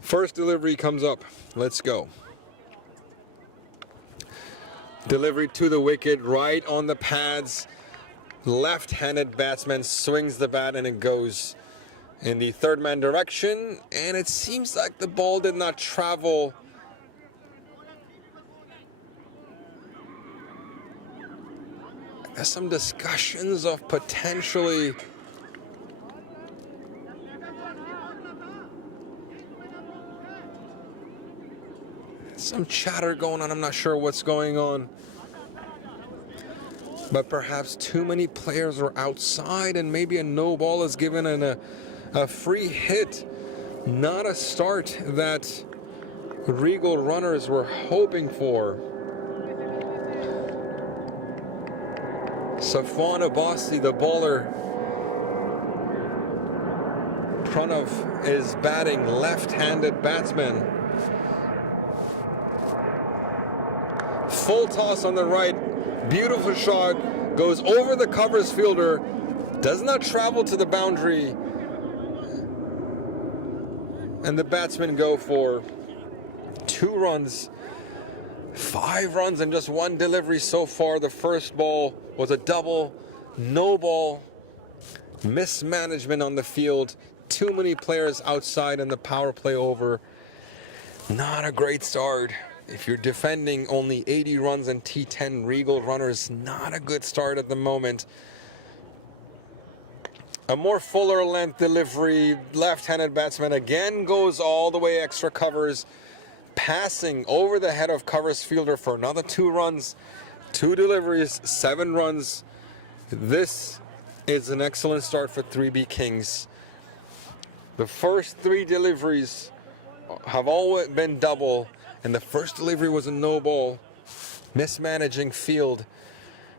First delivery comes up. Let's go. Delivery to the wicket, right on the pads. Left-handed batsman swings the bat and it goes in the third man direction. And it seems like the ball did not travel there's some discussions of potentially some chatter going on. I'm not sure what's going on. But perhaps too many players are outside and maybe a no ball is given and a free hit. Not a start that Regal Runners were hoping for. Safwan Abbasi, the bowler, Pranav is batting, left-handed batsman. Full toss on the right, beautiful shot, goes over the covers fielder, does not travel to the boundary, and the batsmen go for 2 runs. 5 runs and just 1 delivery so far. The first ball was a double, no ball, mismanagement on the field, too many players outside and the power play over. Not a great start. If you're defending only 80 runs and T10 Regal runners, not a good start at the moment. A more fuller length delivery, left-handed batsman again goes all the way extra covers, passing over the head of covers fielder for another 2 runs, 2 deliveries, 7 runs. This is an excellent start for 3B Kings. The first 3 deliveries have all been double, and the first delivery was a no ball, mismanaging field.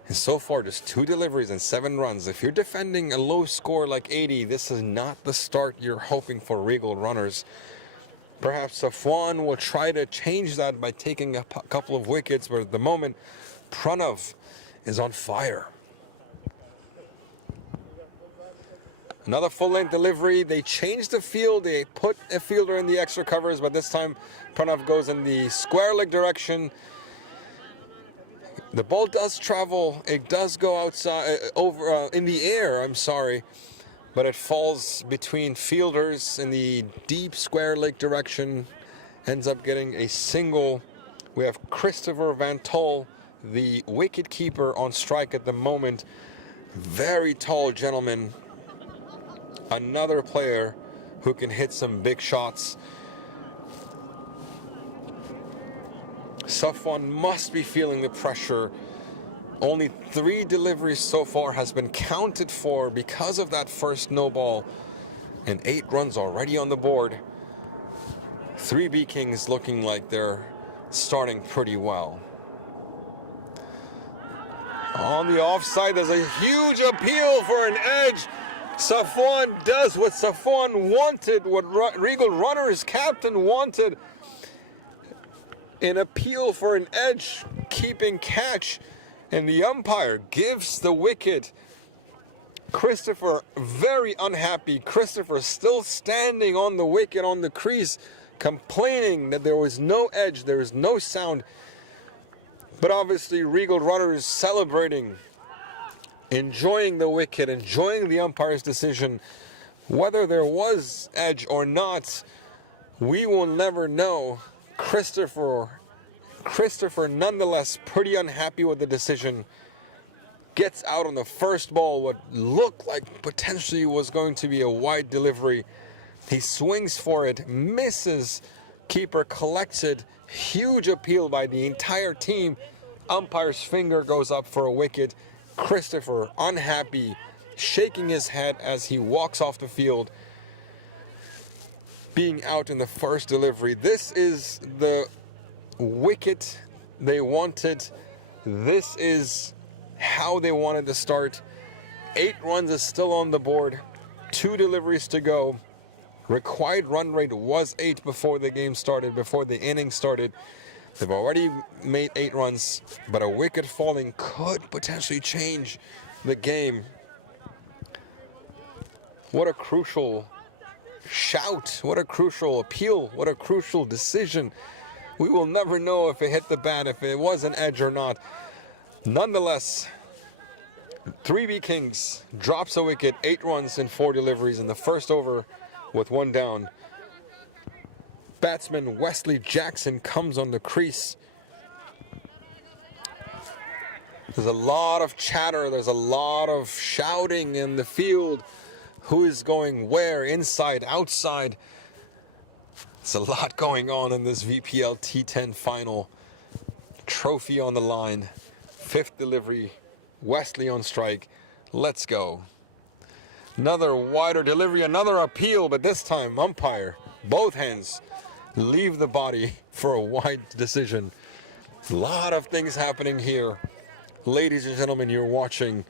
And so far, just 2 deliveries and 7 runs. If you're defending a low score like 80, this is not the start you're hoping for Regal runners. Perhaps Safwan will try to change that by taking a couple of wickets, but at the moment, Pranav is on fire. Another full-length delivery. They changed the field. They put a fielder in the extra covers, but this time Pranav goes in the square leg direction. The ball does travel. It does go outside, in the air, I'm sorry. But it falls between fielders in the deep square leg direction. Ends up getting a single. We have Christopher Van Tol, the wicket keeper, on strike at the moment. Very tall gentleman. Another player who can hit some big shots. Safwan must be feeling the pressure. Only 3 deliveries so far has been counted for because of that first no ball, and 8 runs already on the board. 3B Kings looking like they're starting pretty well. On the offside, there's a huge appeal for an edge. Safwan does what Safwan wanted, what Regal runners captain wanted. An appeal for an edge, keeping catch, and the umpire gives the wicket. Christopher very unhappy. Christopher still standing on the wicket, on the crease, complaining that there was no edge, there was no sound. But obviously Regal runners celebrating, enjoying the wicket, enjoying the umpire's decision. Whether there was edge or not, we will never know. Christopher nonetheless pretty unhappy with the decision. Gets out on the first ball, what looked like potentially was going to be a wide delivery. He swings for it, misses. Keeper collects it. Huge appeal by the entire team. Umpire's finger goes up for a wicket. Christopher unhappy, shaking his head as he walks off the field, being out in the first delivery. This is the wicket they wanted. This is how they wanted to start. 8 runs is still on the board. 2 deliveries to go. Required run rate was 8 before the game started, before the inning started. They've already made 8 runs, but a wicket falling could potentially change the game. What a crucial shout, what a crucial appeal, what a crucial decision. We will never know if it hit the bat, if it was an edge or not. Nonetheless, 3B Kings drops a wicket, 8 runs in 4 deliveries in the first over with 1 down. Batsman Wesley Jackson comes on the crease. There's a lot of chatter, there's a lot of shouting in the field. Who is going where, inside, outside? There's a lot going on in this VPL T10 final. Trophy on the line, 5th delivery, Wesley on strike. Let's go. Another wider delivery, another appeal, but this time umpire, both hands, leave the body for a wide decision. A lot of things happening here. Ladies and gentlemen, you're watching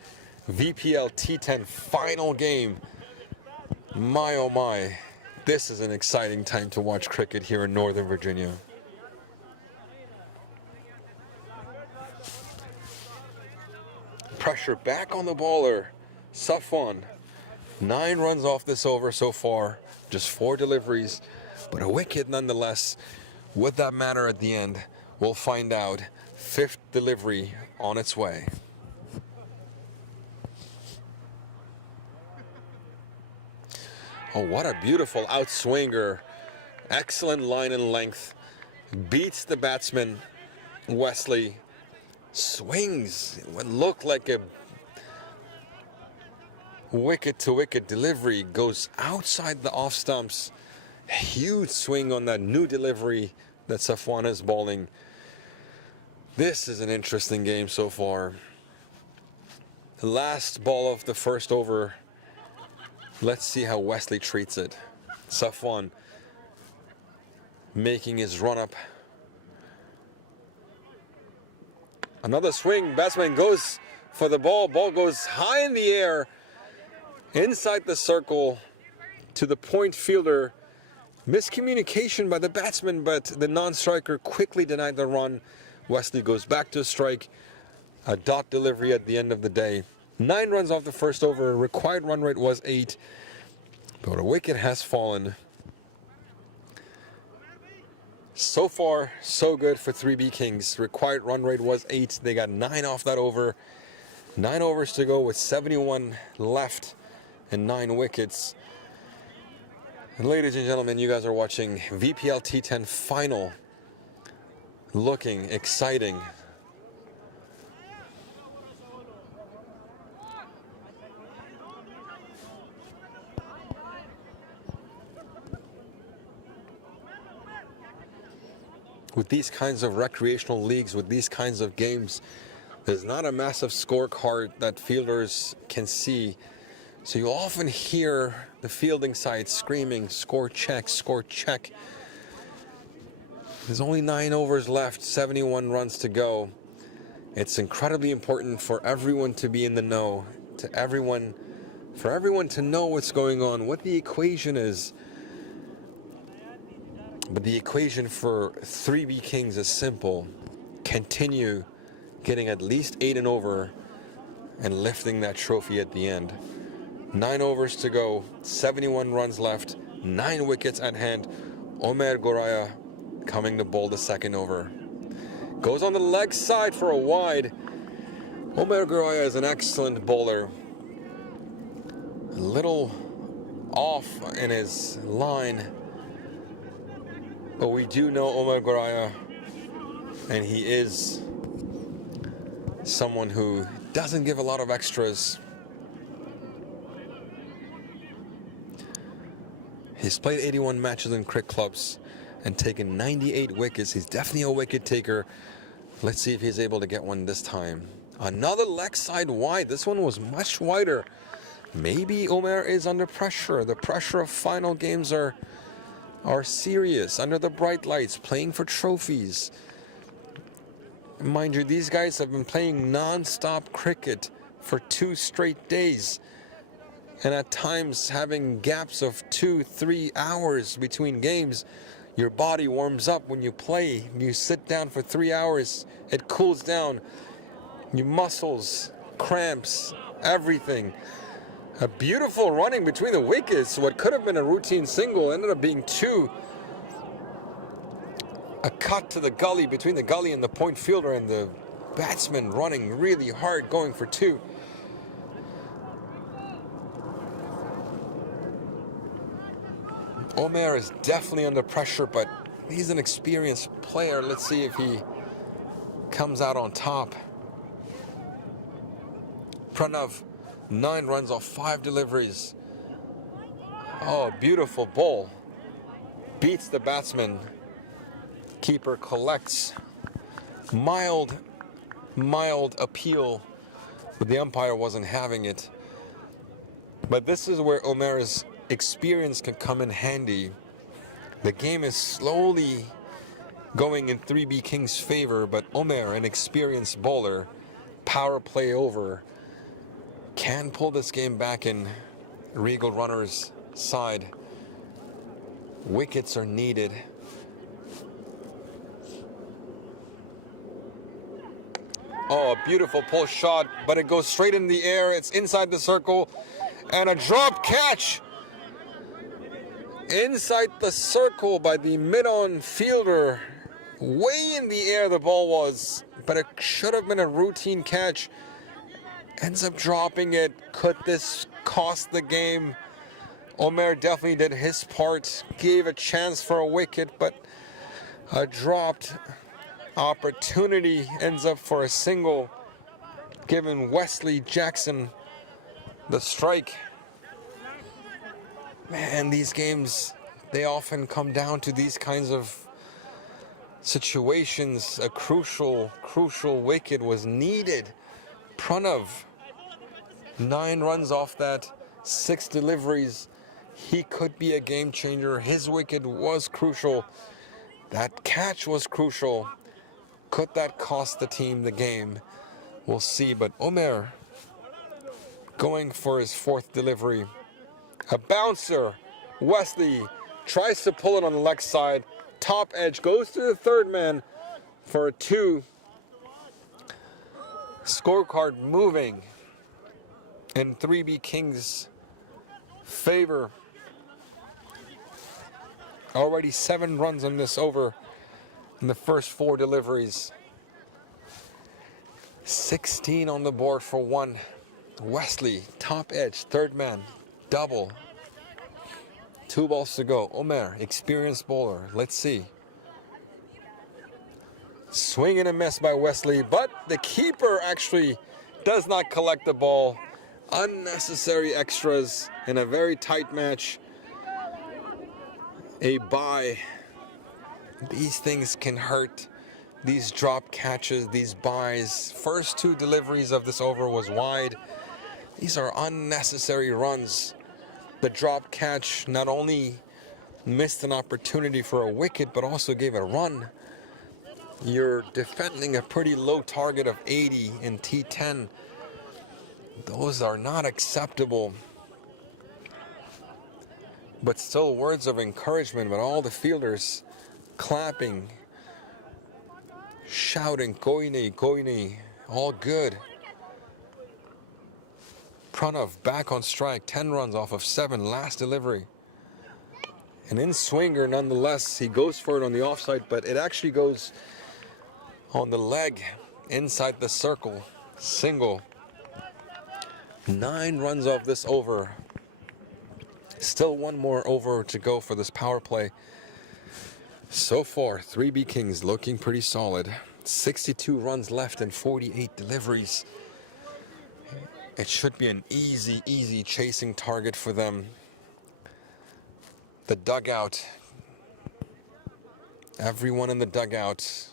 VPL T10 final game. My oh my, this is an exciting time to watch cricket here in Northern Virginia. Pressure back on the bowler. Safwan, 9 runs off this over so far, just 4 deliveries, but a wicket nonetheless. Would that matter at the end? We'll find out. 5th delivery on its way. Oh, what a beautiful outswinger. Excellent line and length. Beats the batsman, Wesley. Swings what looked like a wicket-to-wicket delivery. Goes outside the off stumps. Huge swing on that new delivery that Safwan is bowling. This is an interesting game so far. The last ball of the first over. Let's see how Wesley treats it. Safwan making his run up. Another swing. Batsman goes for the ball. Ball goes high in the air. Inside the circle to the point fielder. Miscommunication by the batsman, but the non-striker quickly denied the run. Wesley goes back to strike. A dot delivery at the end of the day. 9 runs off the first over. Required run rate was 8. But a wicket has fallen. So far, so good for 3B Kings. Required run rate was 8. They got 9 off that over. 9 overs to go with 71 left and 9 wickets. And ladies and gentlemen, you guys are watching VPL T10 final. Looking exciting. With these kinds of recreational leagues, with these kinds of games, there's not a massive scorecard that fielders can see. So you often hear the fielding side screaming, score check, score check. There's only 9 overs left, 71 runs to go. It's incredibly important for everyone to be in the know, for everyone to know what's going on, what the equation is. But the equation for 3B Kings is simple. Continue getting at least 8 and over and lifting that trophy at the end. 9 overs to go, 71 runs left, 9 wickets at hand. Omer Goraya coming to bowl the second over. Goes on the leg side for a wide. Omer Goraya is an excellent bowler. A little off in his line. But we do know Omer Goraya, and he is someone who doesn't give a lot of extras. He's played 81 matches in cricket clubs and taken 98 wickets. He's definitely a wicket taker. Let's see if he's able to get one this time. Another leg side wide. This one was much wider. Maybe Omer is under pressure. The pressure of final games are serious. Under the bright lights, playing for trophies. Mind you, these guys have been playing non-stop cricket for 2 straight days. And at times having gaps of 2-3 hours between games. Your body warms up when you play. You sit down for 3 hours, it cools down. Your muscles, cramps, everything. A beautiful running between the wickets. What could have been a routine single ended up being 2. A cut to the gully, between the gully and the point fielder, and the batsman running really hard, going for 2. Omer is definitely under pressure, but he's an experienced player. Let's see if he comes out on top. Pranav, 9 runs off 5 deliveries. Oh, beautiful ball. Beats the batsman. Keeper collects. Mild appeal, but the umpire wasn't having it. But this is where Omer's experience can come in handy. The game is slowly going in 3B Kings' favor, but Omer, an experienced bowler, power play over, can pull this game back in Regal runners' side. Wickets are needed. Oh, a beautiful pull shot, but it goes straight in the air. It's inside the circle, and a drop catch inside the circle by the mid-on fielder. Way in the air the ball was, but it should have been a routine catch. Ends up dropping it. Could this cost the game? Omer definitely did his part, gave a chance for a wicket, but a dropped opportunity ends up for a single, giving Wesley Jackson the strike. Man, these games, they often come down to these kinds of situations. A crucial wicket was needed. Pranav, 9 runs off that, 6 deliveries. He could be a game changer. His wicket was crucial. That catch was crucial. Could that cost the team the game? We'll see. But Omer going for his 4th delivery. A bouncer. Wesley tries to pull it on the leg side. Top edge goes to the 3rd man for a 2. Scorecard moving in 3B Kings' favor. Already 7 runs on this over in the first 4 deliveries. 16 on the board for 1. Wesley, top edge, 3rd man, double. 2 balls to go. Omer, experienced bowler. Let's see. Swing and a miss by Wesley, but the keeper actually does not collect the ball. Unnecessary extras in a very tight match. A bye. These things can hurt. These drop catches, these byes. First 2 deliveries of this over was wide. These are unnecessary runs. The drop catch not only missed an opportunity for a wicket, but also gave a run. You're defending a pretty low target of 80 in T10. Those are not acceptable. But still words of encouragement, but all the fielders clapping, shouting, Koine, Koine, all good. Pranav back on strike, 10 runs off of 7, last delivery. An in-swinger nonetheless, he goes for it on the offside, but it actually goes on the leg, inside the circle, single. 9 runs off this over. Still 1 more over to go for this power play. So far, 3B Kings looking pretty solid. 62 runs left and 48 deliveries. It should be an easy chasing target for them. The dugout. Everyone in the dugout,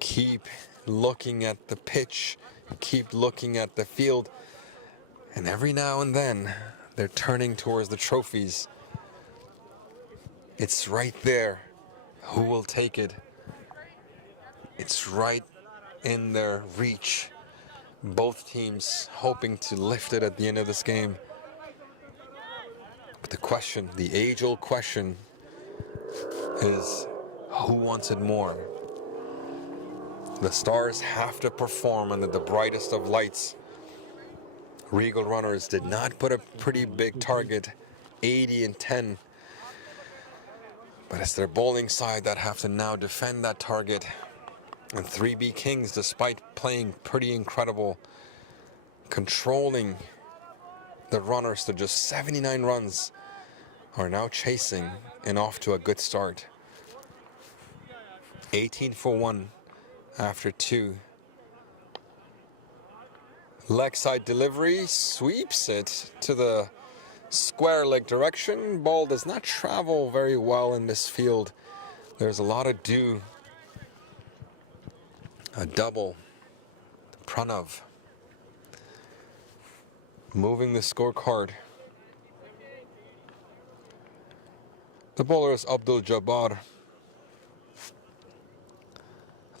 keep looking at the pitch, keep looking at the field, and every now and then they're turning towards the trophies. It's right there. Who will take it? It's right in their reach. Both teams hoping to lift it at the end of this game. But the question, the age-old question, is who wants it more? The Stars have to perform under the brightest of lights. Regal runners did not put a pretty big target, 80 and 10. But it's their bowling side that have to now defend that target. And 3B Kings, despite playing pretty incredible, controlling the runners to just 79 runs, are now chasing and off to a good start. 18 for 1 after 2. Leg side delivery, sweeps it to the square leg direction. Ball does not travel very well in this field. There's a lot of dew. A double. Pranav moving the scorecard. The bowler is Abdul Jabbar.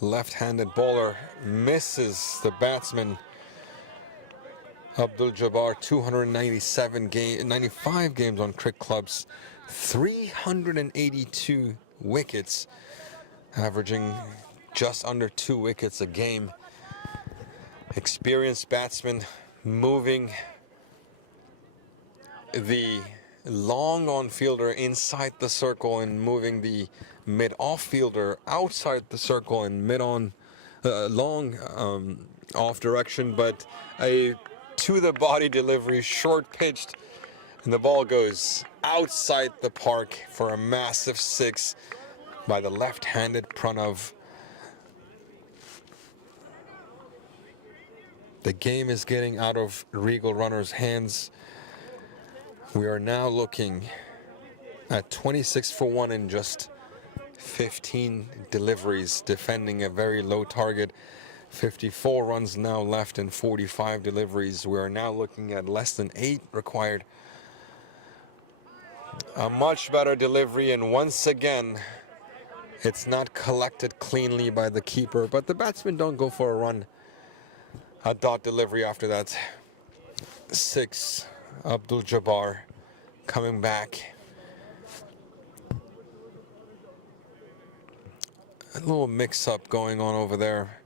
Left-handed bowler, misses the batsman. Abdul Jabbar, 95 games on cricket clubs, 382 wickets, averaging just under 2 wickets a game. Experienced batsman moving the long on fielder inside the circle and moving the mid off fielder outside the circle and mid on long off direction, but a to the body delivery, short pitched, and the ball goes outside the park for a massive 6 by the left-handed Pranav. The game is getting out of Regal runners' hands. We are now looking at 26 for 1 in just 15 deliveries, defending a very low target. 54 runs now left in 45 deliveries. We are now looking at less than 8 required. A much better delivery, and once again, it's not collected cleanly by the keeper, but the batsmen don't go for a run. A dot delivery after that. 6, Abdul Jabbar coming back. A little mix-up going on over there.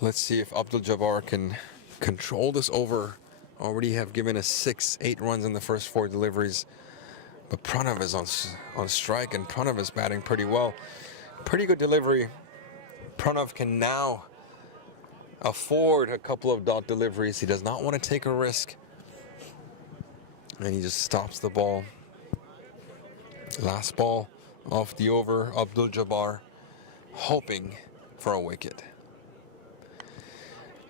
Let's see if Abdul Jabbar can control this over. Already have given us 6-8 runs in the first 4 deliveries. But Pranav is on strike, and Pranav is batting pretty well. Pretty good delivery. Pranav can now afford a couple of dot deliveries. He does not want to take a risk. And he just stops the ball. Last ball off the over, Abdul Jabbar hoping for a wicket.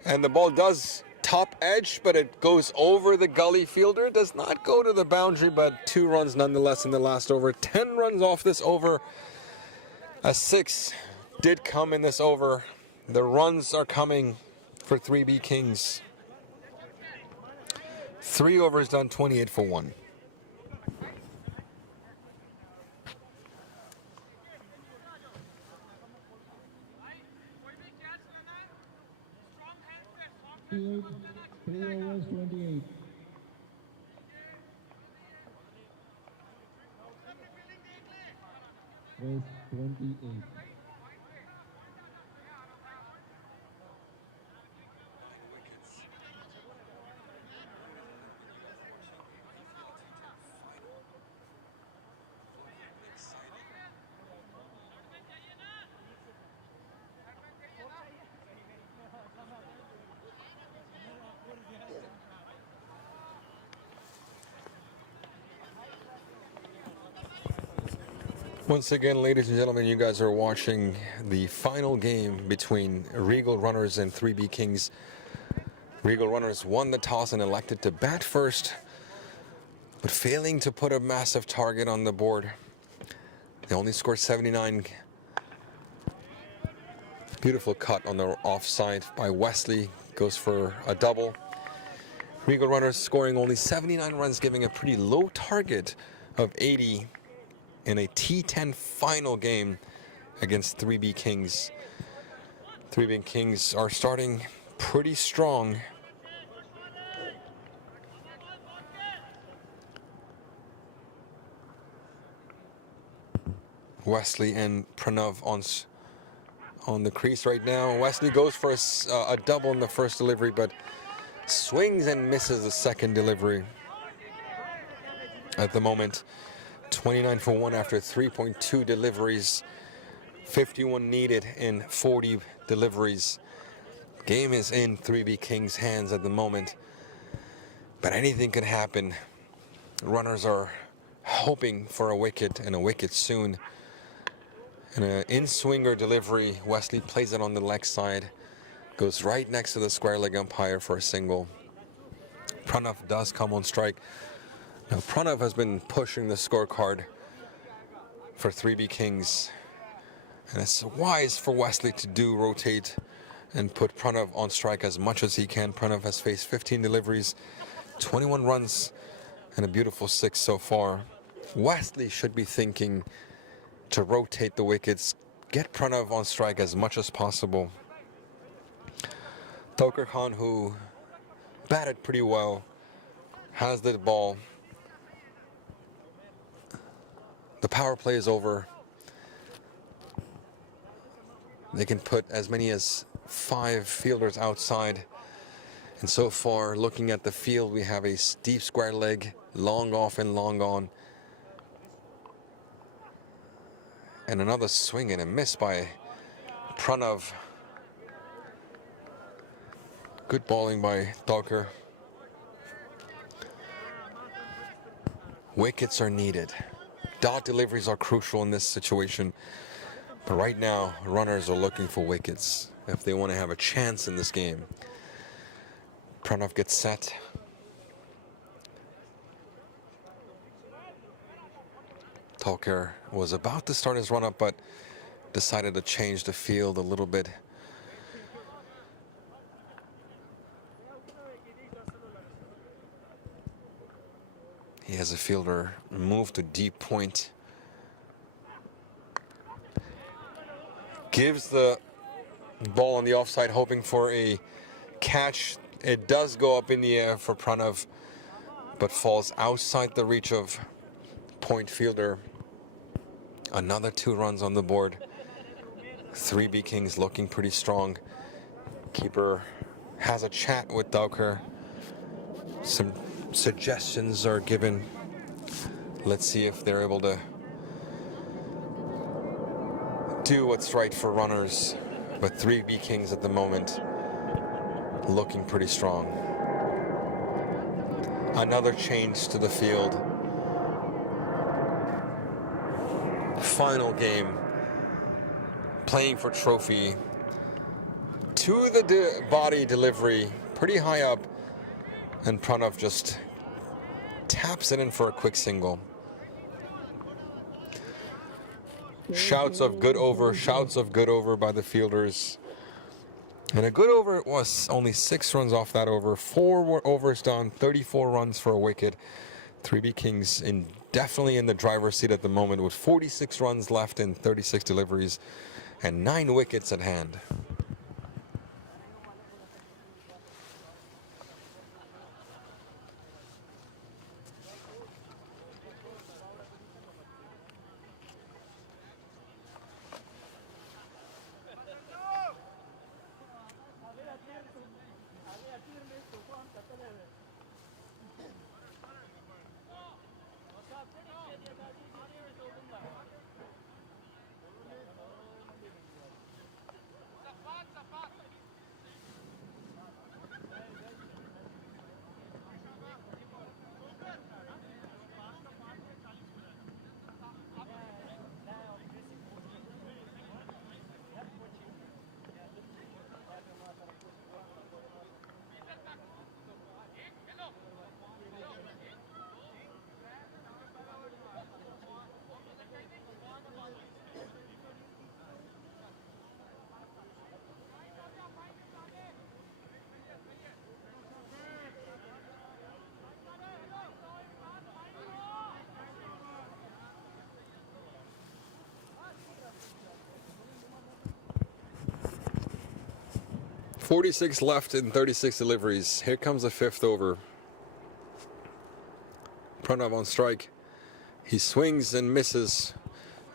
And the ball does top edge, but it goes over the gully fielder. It does not go to the boundary, but 2 runs nonetheless in the last over. 10 runs off this over. A 6 did come in this over. The runs are coming for 3B Kings. 3 overs done, 28 for 1. Field, 3 overs, 28. Race 28. Once again, ladies and gentlemen, you guys are watching the final game between Regal Runners and 3B Kings. Regal Runners won the toss and elected to bat first, but failing to put a massive target on the board. They only scored 79. Beautiful cut on the offside by Wesley, goes for a double. Regal Runners scoring only 79 runs, giving a pretty low target of 80 in a T10 final game against 3B Kings. 3B Kings are starting pretty strong. Wesley and Pranav on the crease right now. Wesley goes for a double in the first delivery, but swings and misses the second delivery. At the moment, 29 for 1 after 3.2 deliveries. 51 needed in 40 deliveries. Game is in 3B Kings' hands at the moment, but anything can happen. Runners are hoping for a wicket, and a wicket soon. And an in-swinger delivery. Wesley plays it on the leg side. Goes right next to the square leg umpire for a single. Pranav does come on strike. Now, Pranav has been pushing the scorecard for 3B Kings. And it's wise for Wesley to rotate and put Pranav on strike as much as he can. Pranav has faced 15 deliveries, 21 runs, and a beautiful 6 so far. Wesley should be thinking to rotate the wickets, get Pranav on strike as much as possible. Tokar Khan, who batted pretty well, has the ball. the power play is over. They can put as many as 5 fielders outside. And so far, looking at the field, we have a deep square leg, long off and long on. And another swing and a miss by Pranav. Good bowling by Thakur. Wickets are needed. Dot deliveries are crucial in this situation. But right now, runners are looking for wickets if they want to have a chance in this game. Pranav gets set. Thakur was about to start his run-up, but decided to change the field a little bit. He has a fielder move to deep point. Gives the ball on the offside, hoping for a catch. It does go up in the air for Pranav, but falls outside the reach of point fielder. Another 2 runs on the board. 3B Kings looking pretty strong. Keeper has a chat with Thakur. Some suggestions are given. Let's see if they're able to do what's right for runners. But 3B Kings at the moment looking pretty strong. Another change to the field. Final game. Playing for trophy. To the body delivery. Pretty high up. And Pranav just taps it in for a quick single. Shouts of good over by the fielders. And a good over it was. Only 6 runs off that over. 4 overs done, 34 runs for a wicket. 3B Kings definitely in the driver's seat at the moment with 46 runs left in 36 deliveries and 9 wickets at hand. .46 left in 36 deliveries. Here comes the 5th over. Pranav on strike. He swings and misses.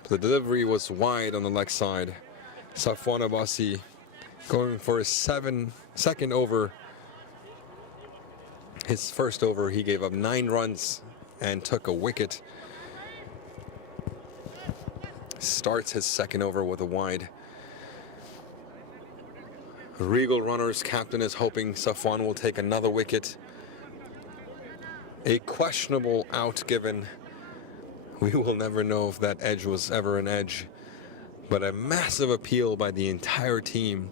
The delivery was wide on the leg side. Safwan Abbasi going for his second over. His first over, he gave up 9 runs and took a wicket. Starts his second over with a wide. Regal runners captain is hoping Safwan will take another wicket. A questionable out given. We will never know if that edge was ever an edge. But a massive appeal by the entire team,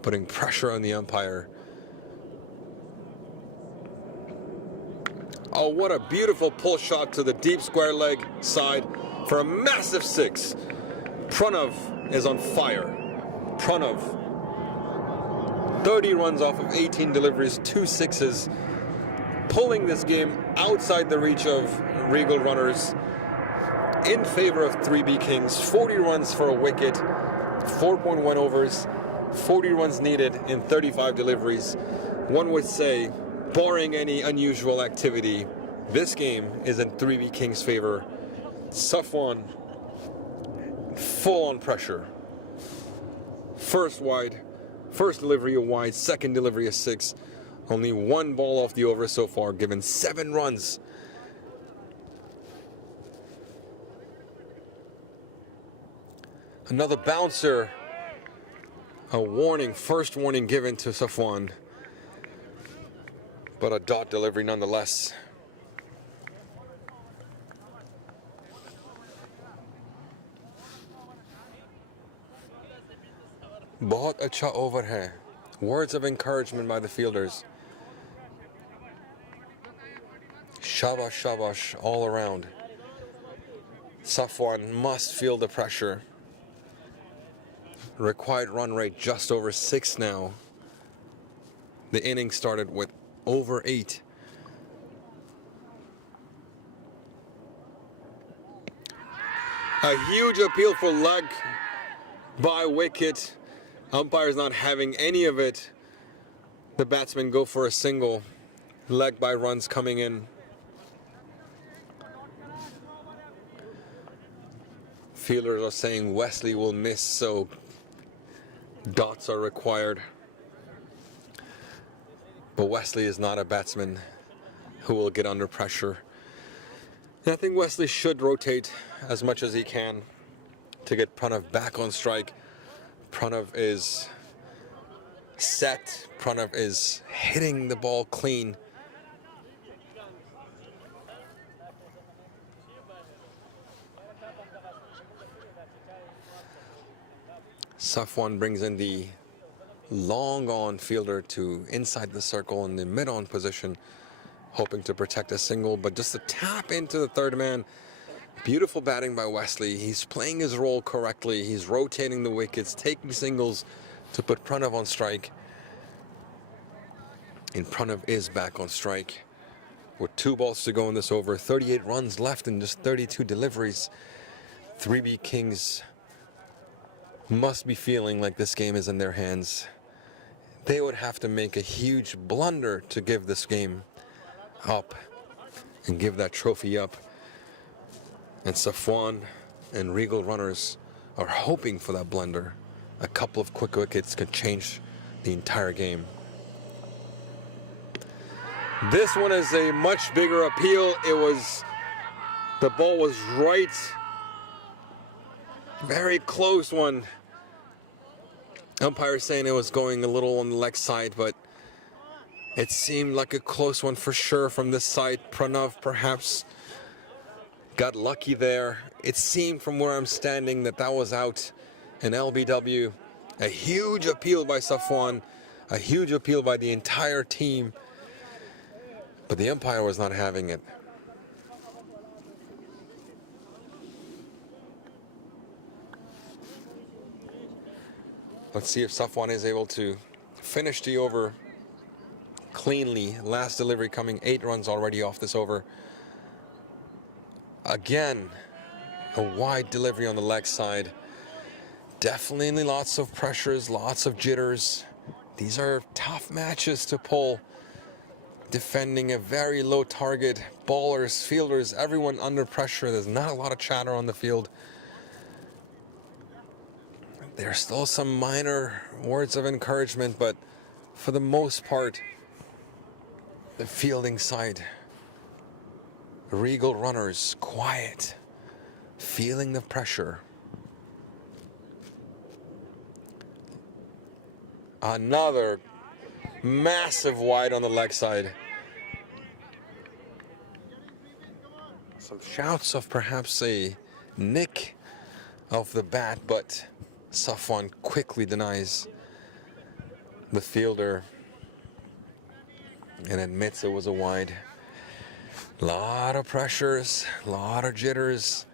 putting pressure on the umpire. Oh, what a beautiful pull shot to the deep square leg side for a massive 6. Pranav is on fire. Pranav. 30 runs off of 18 deliveries, 2 sixes, pulling this game outside the reach of Regal runners in favor of 3B Kings. 40 runs for a wicket, 4.1 overs, 40 runs needed in 35 deliveries. One would say, barring any unusual activity, this game is in 3B Kings' favor. Safwan, full on pressure. First wide, first delivery a wide, second delivery a 6. Only one ball off the over so far, given 7 runs. Another bouncer. A warning, first warning given to Safwan. But a dot delivery nonetheless. बहुत अच्छा over है. Words of encouragement by the fielders. Shabash, shabash, all around. Safwan must feel the pressure. Required run rate just over 6 now. The inning started with over 8. A huge appeal for leg by wicket. Umpire's not having any of it. The batsmen go for a single. Leg by runs coming in. Fielders are saying Wesley will miss, so dots are required. But Wesley is not a batsman who will get under pressure. And I think Wesley should rotate as much as he can to get Pranav back on strike. Pranav is set. Pranav is hitting the ball clean. Safwan brings in the long on fielder to inside the circle in the mid-on position, hoping to protect a single, but just to tap into the third man. Beautiful batting by Wesley. He's playing his role correctly. He's rotating the wickets, taking singles to put Pranav on strike. And Pranav is back on strike with 2 balls to go in this over. 38 runs left in just 32 deliveries. 3B Kings must be feeling like this game is in their hands. They would have to make a huge blunder to give this game up and give that trophy up. And Safwan and Regal runners are hoping for that blunder. A couple of quick wickets could change the entire game. This one is a much bigger appeal. The ball was right. Very close one. Umpire saying it was going a little on the leg side, but it seemed like a close one for sure from this side. Pranav perhaps got lucky there. It seemed from where I'm standing that was out. An LBW. A huge appeal by Safwan. A huge appeal by the entire team. But the umpire was not having it. Let's see if Safwan is able to finish the over cleanly. Last delivery coming, 8 runs already off this over. Again, a wide delivery on the leg side. Definitely lots of pressures, lots of jitters. These are tough matches to pull. Defending a very low target. Ballers, fielders, everyone under pressure. There's not a lot of chatter on the field. There's still some minor words of encouragement, but for the most part, the fielding side, Regal runners, quiet, feeling the pressure. Another massive wide on the leg side. Some shouts of perhaps a nick of the bat, but Safwan quickly denies the fielder and admits it was a wide. Lot of pressures, lot of jitters.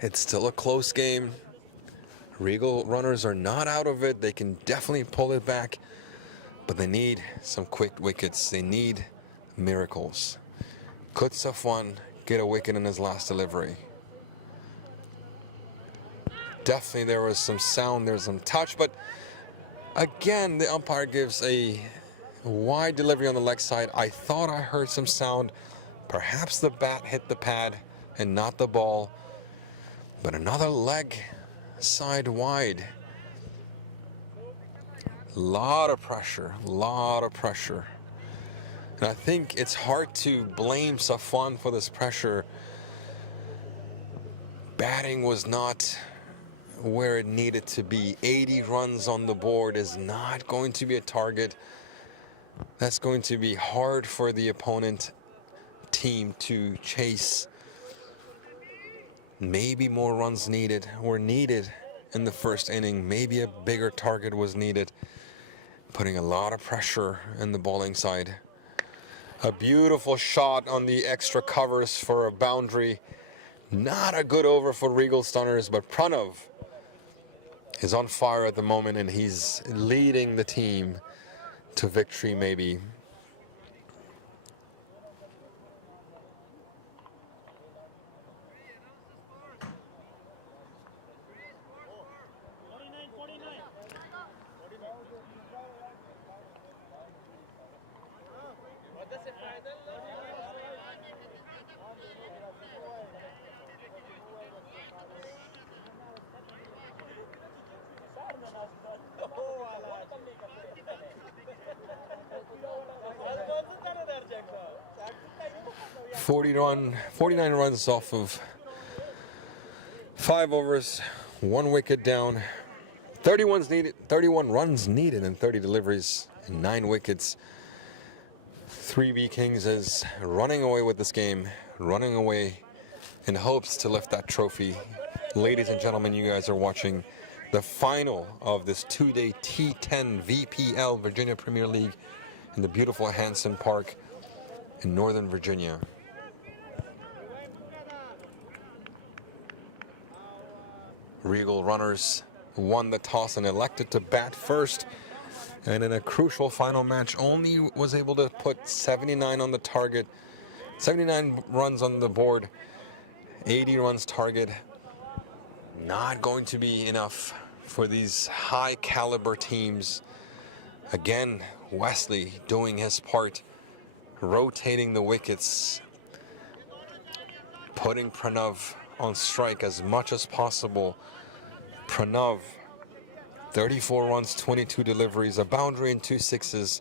It's still a close game. Regal runners are not out of it. They can definitely pull it back, but they need some quick wickets. They need miracles. Could Safwan get a wicket in his last delivery? Definitely there was some sound, there's some touch, but again, the umpire gives a wide delivery on the leg side. I thought I heard some sound. Perhaps the bat hit the pad and not the ball. But another leg side wide. Lot of pressure, lot of pressure. And I think it's hard to blame Safwan for this pressure. Batting was not where it needed to be. 80 runs on the board is not going to be a target. That's going to be hard for the opponent team to chase. Maybe more runs were needed in the first inning. Maybe a bigger target was needed. Putting a lot of pressure in the bowling side. A beautiful shot on the extra covers for a boundary. Not a good over for Regal Stunners, but Pranav is on fire at the moment and he's leading the team to victory maybe. Run, 49 runs off of 5 overs, 1 wicket down, 31 runs needed and 30 deliveries and 9 wickets. 3B Kings is running away with this game, running away in hopes to lift that trophy. Ladies and gentlemen, you guys are watching the final of this 2-day T10 VPL Virginia Premier League in the beautiful Hanson Park in Northern Virginia. Regal runners won the toss and elected to bat first, and in a crucial final match only was able to put 79 on the target, 79 runs on the board, 80 runs target. Not going to be enough for these high caliber teams. Again, Wesley doing his part, rotating the wickets, putting Pranav on strike as much as possible. Pranav, 34 runs, 22 deliveries, a boundary and 2 sixes,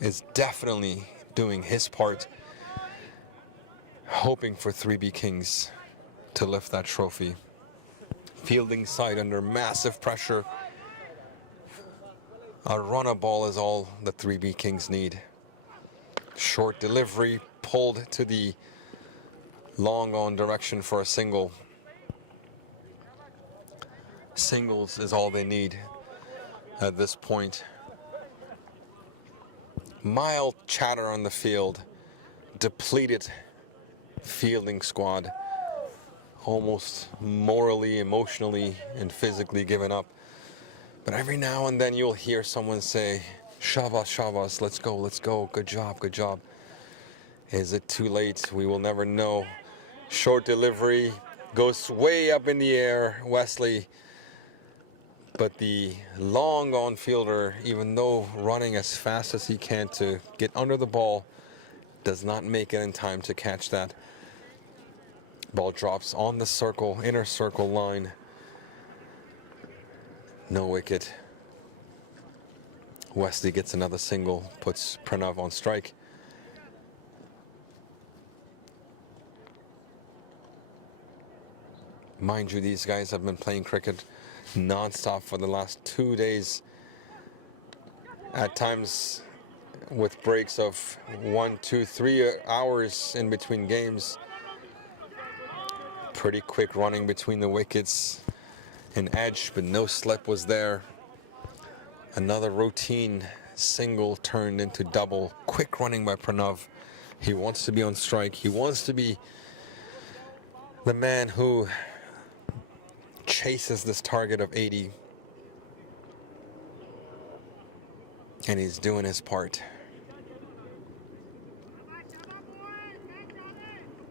is definitely doing his part, hoping for 3B Kings to lift that trophy. Fielding side under massive pressure. A runner ball is all the 3B Kings need. Short delivery pulled to the long on direction for a single. Singles is all they need at this point. Mild chatter on the field. Depleted fielding squad. Almost morally, emotionally, and physically given up. But every now and then you'll hear someone say, "Shabas, Shabas, let's go, good job, good job." Is it too late? We will never know. Short delivery goes way up in the air, Wesley. But the long on fielder, even though running as fast as he can to get under the ball, does not make it in time to catch that. Ball drops on the circle, inner circle line. No wicket. Wesley gets another single, puts Pranav on strike. Mind you, these guys have been playing cricket non-stop for the last 2 days. At times with breaks of 1, 2, 3 hours in between games. Pretty quick running between the wickets. An edge, but no slip was there. Another routine single turned into double. Quick running by Pranav. He wants to be on strike. He wants to be the man who chases this target of 80. And he's doing his part.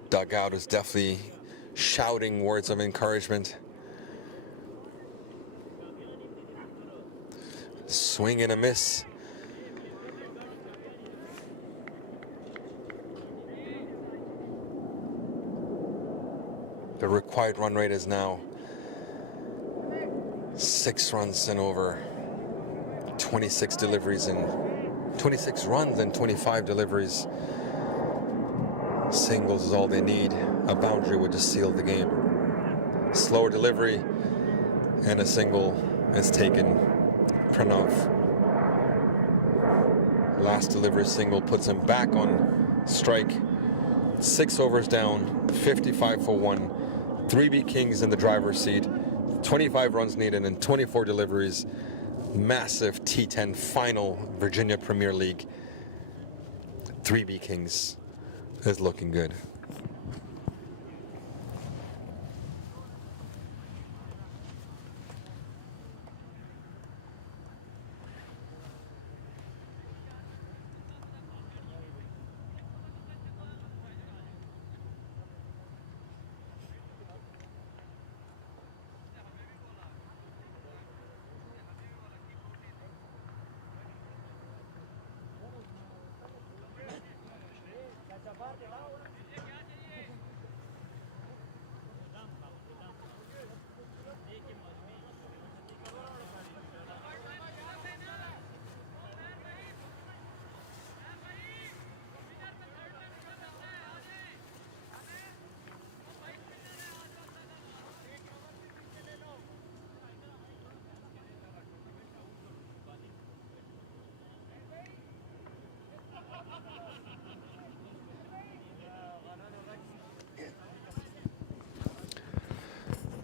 Dugout is definitely shouting words of encouragement. Swing and a miss. The required quiet run rate is now 6 runs and over, 26 deliveries and 26 runs and 25 deliveries. Singles is all they need. A boundary would just seal the game. Slower delivery and a single is taken. Pranav. Last delivery single puts him back on strike. 6 overs down, 55 for 1. 3B Kings in the driver's seat. 25 runs needed and 24 deliveries. Massive T10 final Virginia Premier League. 3B Kings is looking good.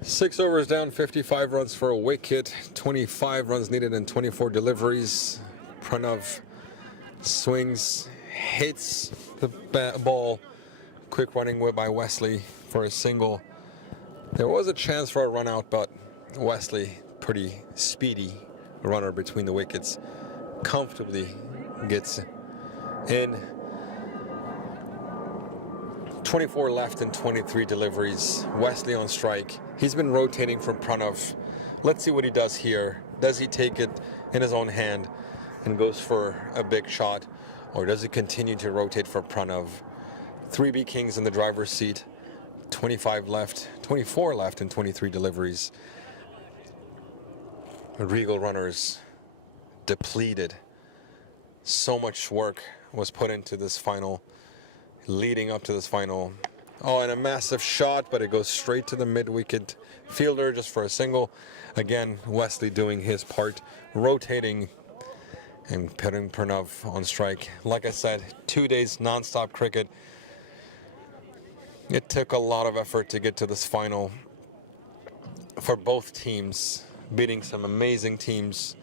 Six overs down, 55 runs for a wicket, 25 runs needed and 24 deliveries. Pranav swings, hits the ball. Quick running whip by Wesley for a single. There was a chance for a run out, but Wesley, pretty speedy runner between the wickets, comfortably gets in. 24 left and 23 deliveries. Wesley on strike. He's been rotating from Pranav. Let's see what he does here. Does he take it in his own hand and goes for a big shot, or does he continue to rotate for Pranav? 3B Kings in the driver's seat. 25 left, 24 left and 23 deliveries. Regal runners depleted. So much work was put into this final, leading up to this final. Oh, and a massive shot, but it goes straight to the mid-wicket fielder just for a single. Again, Wesley doing his part, rotating and putting Pranav on strike. Like I said, 2 days non-stop cricket. It took a lot of effort to get to this final for both teams, beating some amazing teams,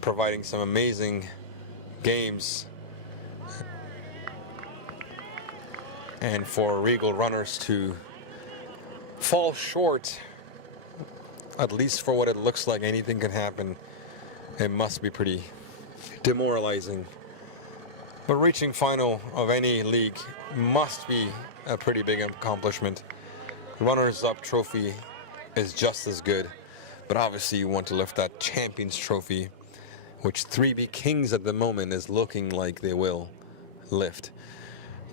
providing some amazing games. And for Regal runners to fall short, at least for what it looks like, anything can happen. It must be pretty demoralizing. But reaching final of any league must be a pretty big accomplishment. Runners-up trophy is just as good, but obviously you want to lift that Champions Trophy, which 3B Kings at the moment is looking like they will lift.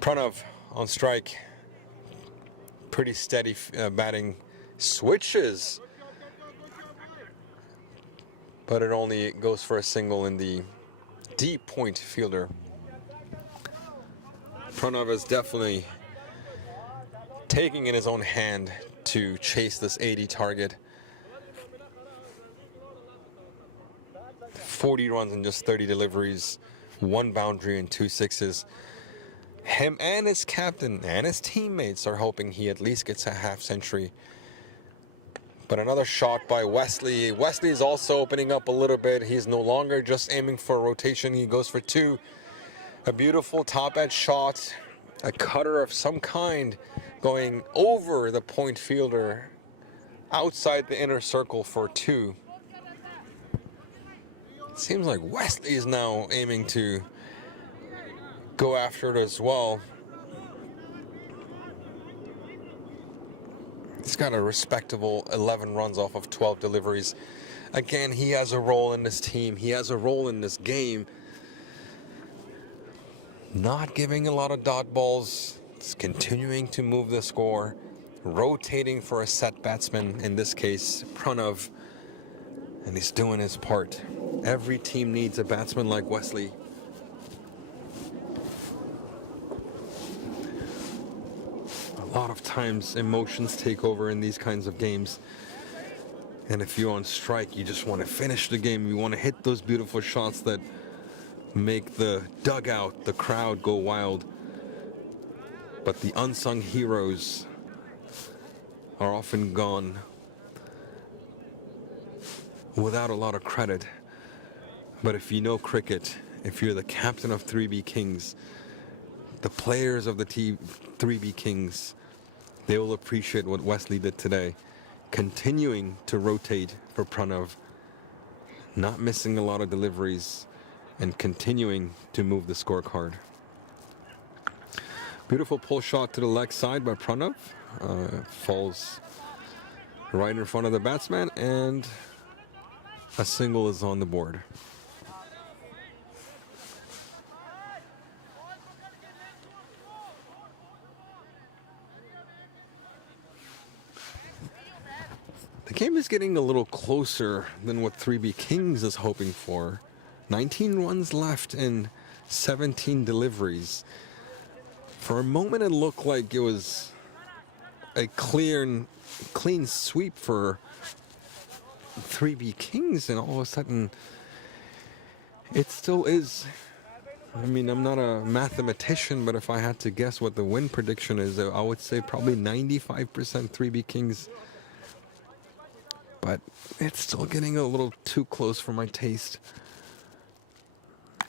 Pranav on strike, pretty steady batting, switches, but it only goes for a single in the deep point fielder. Pranav is definitely taking in his own hand to chase this 80 target. 40 runs in just 30 deliveries, 1 boundary and 2 sixes. Him and his captain and his teammates are hoping he at least gets a half century. But another shot by Wesley. Wesley is also opening up a little bit. He's no longer just aiming for a rotation. He goes for 2. A beautiful top edge shot. A cutter of some kind going over the point fielder outside the inner circle for 2. It seems like Wesley is now aiming to go after it as well. He's got a respectable 11 runs off of 12 deliveries. Again, he has a role in this team. He has a role in this game. Not giving a lot of dot balls. It's continuing to move the score. rotating for a set batsman, in this case Pranav, and he's doing his part. Every team needs a batsman like Wesley. A lot of times emotions take over in these kinds of games, and if you're on strike, you just want to finish the game. You want to hit those beautiful shots that make the dugout, the crowd go wild. But the unsung heroes are often gone without a lot of credit. But if you know cricket, if you're the captain of 3B Kings, the players of the 3B Kings, they will appreciate what Wesley did today. Continuing to rotate for Pranav, not missing a lot of deliveries, and continuing to move the scorecard. Beautiful pull shot to the leg side by Pranav. Falls right in front of the batsman, and a single is on the board. The game is getting a little closer than what 3B Kings is hoping for. 19 runs left in 17 deliveries. For a moment it looked like it was a clean sweep for 3B Kings, and all of a sudden it still is. I mean, I'm not a mathematician, but if I had to guess what the win prediction is, I would say probably 95% 3B Kings. But it's still getting a little too close for my taste.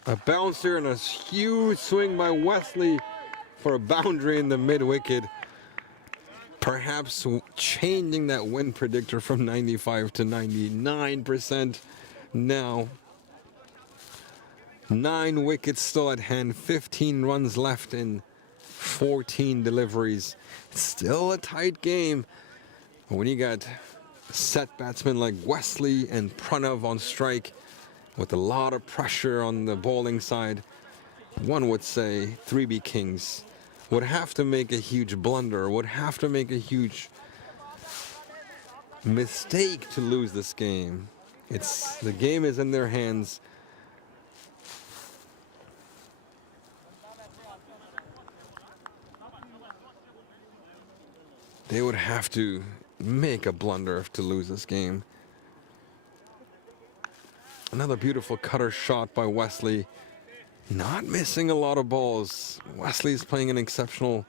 A bouncer and a huge swing by Wesley for a boundary in the mid-wicket. Perhaps changing that win predictor from 95 to 99% now. 9 wickets still at hand, 15 runs left in 14 deliveries. It's still a tight game. But when you got set batsmen like Wesley and Pranav on strike with a lot of pressure on the bowling side, one would say 3B Kings would have to make a huge blunder, would have to make a huge mistake to lose this game. The game is in their hands. They would have to make a blunder to lose this game. Another beautiful cutter shot by Wesley. Not missing a lot of balls. Wesley's playing an exceptional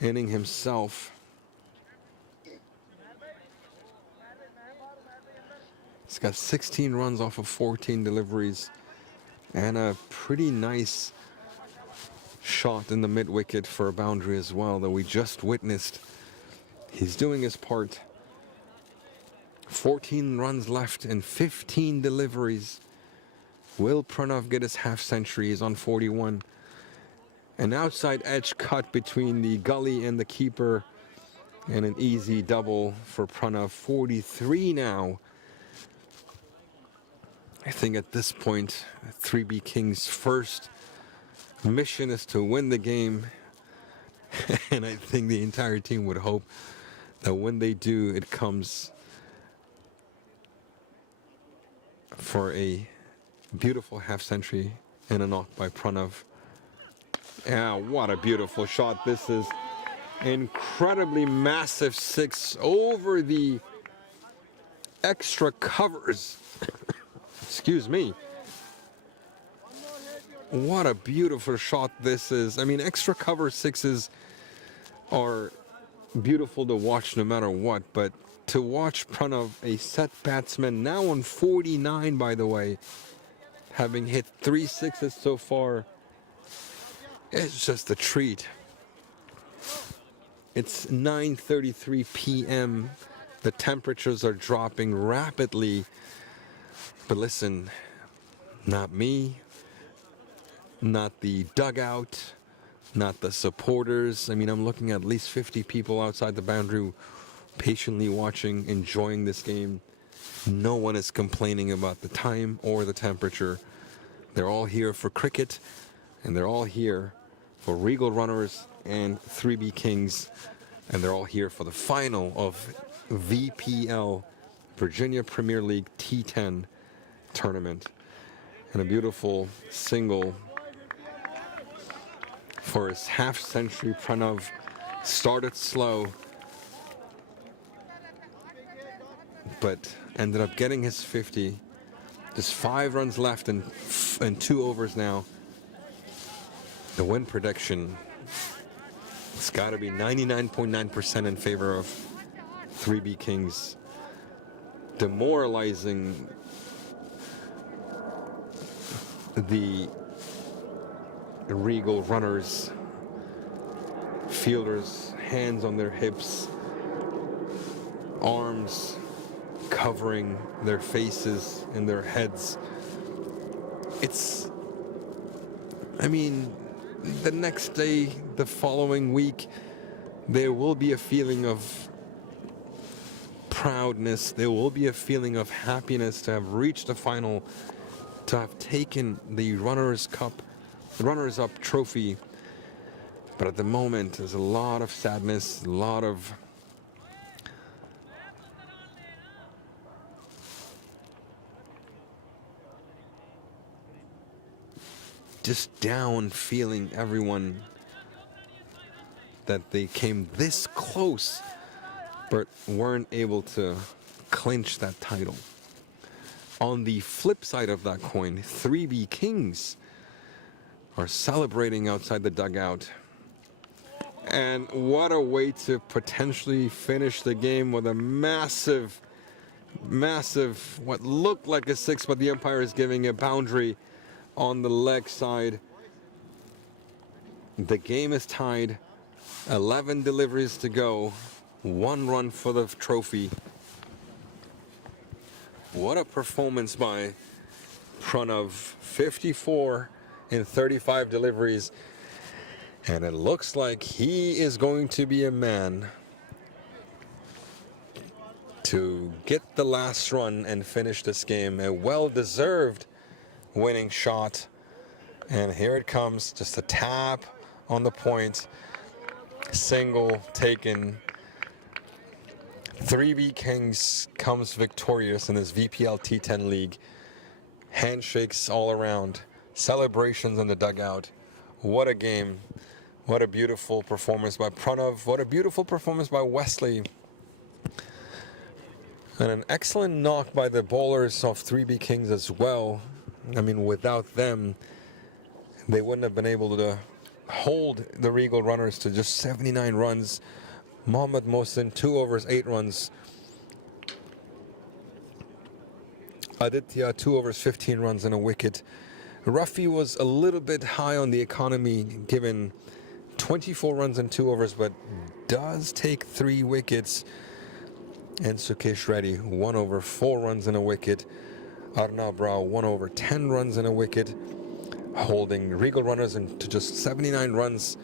inning himself. He's got 16 runs off of 14 deliveries and a pretty nice shot in the mid-wicket for a boundary as well that we just witnessed. He's doing his part. 14 runs left and 15 deliveries. Will Pranav get his half century? He's on 41. An outside edge cut between the gully and the keeper, and an easy double for Pranav. 43 now. I think at this point, 3B Kings' first mission is to win the game. And I think the entire team would hope that when they do, it comes for a beautiful half century and a knock by Pranav. Yeah, what a beautiful shot this is. Incredibly massive six over the extra covers. Excuse me. What a beautiful shot this is. I mean, extra cover sixes are beautiful to watch no matter what, but to watch Pranav, a set batsman, now on 49 by the way, having hit 3 sixes so far, it's just a treat. It's 9:33 p.m. The temperatures are dropping rapidly. But listen, not me, not the dugout, not the supporters. I mean, I'm looking at least 50 people outside the boundary patiently watching, enjoying this game. No one is complaining about the time or the temperature. They're all here for cricket, and they're all here for Regal runners and 3B Kings And they're all here for the final of VPL, Virginia Premier League T10 tournament. And a beautiful single for his half-century. Pranav started slow, but ended up getting his 50. Just 5 runs left and 2 overs now. The win prediction, it's got to be 99.9% in favor of 3B Kings. Demoralizing the Regal runners, fielders, hands on their hips, arms covering their faces and their heads. It's, I mean, the next day, the following week, there will be a feeling of proudness. There will be a feeling of happiness to have reached the final, to have taken the runners-up trophy. But at the moment, there's a lot of sadness, a lot of just down feeling, everyone, that they came this close but weren't able to clinch that title. On the flip side of that coin, 3B Kings are celebrating outside the dugout. And what a way to potentially finish the game with a massive, what looked like a 6, but the umpire is giving a boundary on the leg side. The game is tied, 11 deliveries to go, 1 run for the trophy. What a performance by Pranav, 54 in 35 deliveries. And it looks like he is going to be a man to get the last run and finish this game. A well-deserved winning shot. And here it comes, just a tap on the point. Single taken. 3B Kings comes victorious in this VPL T10 league. Handshakes all around. Celebrations in the dugout. What a game. What a beautiful performance by Pranav. What a beautiful performance by Wesley. And an excellent knock by the bowlers of 3B Kings as well. I mean, without them, they wouldn't have been able to hold the Regal runners to just 79 runs. Mohammad Mohsin, 2 overs, 8 runs. Aditya, 2 overs, 15 runs and a wicket. Rafi was a little bit high on the economy, given 24 runs and 2 overs, but does take 3 wickets. And Sukesh Reddy, 1 over, 4 runs and a wicket. Arnav Rao, 1 over, 10 runs and a wicket, holding Regal runners into just 79 runs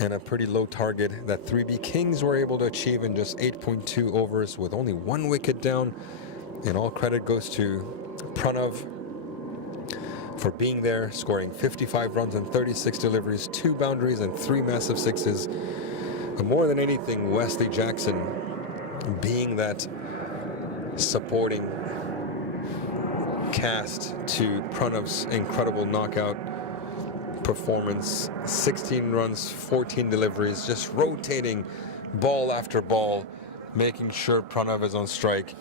and a pretty low target that 3B Kings were able to achieve in just 8.2 overs with only 1 wicket down. And all credit goes to Pranav for being there, scoring 55 runs and 36 deliveries, 2 boundaries and 3 massive sixes. But more than anything, Wesley Jackson being that supporting cast to Pranav's incredible knockout performance. 16 runs, 14 deliveries, just rotating ball after ball, making sure Pranav is on strike.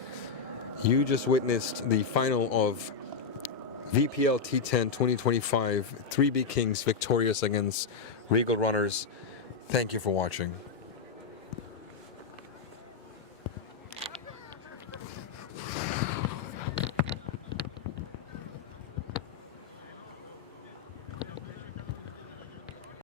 You just witnessed the final of VPL T10 2025, 3B Kings victorious against Regal runners. Thank you for watching.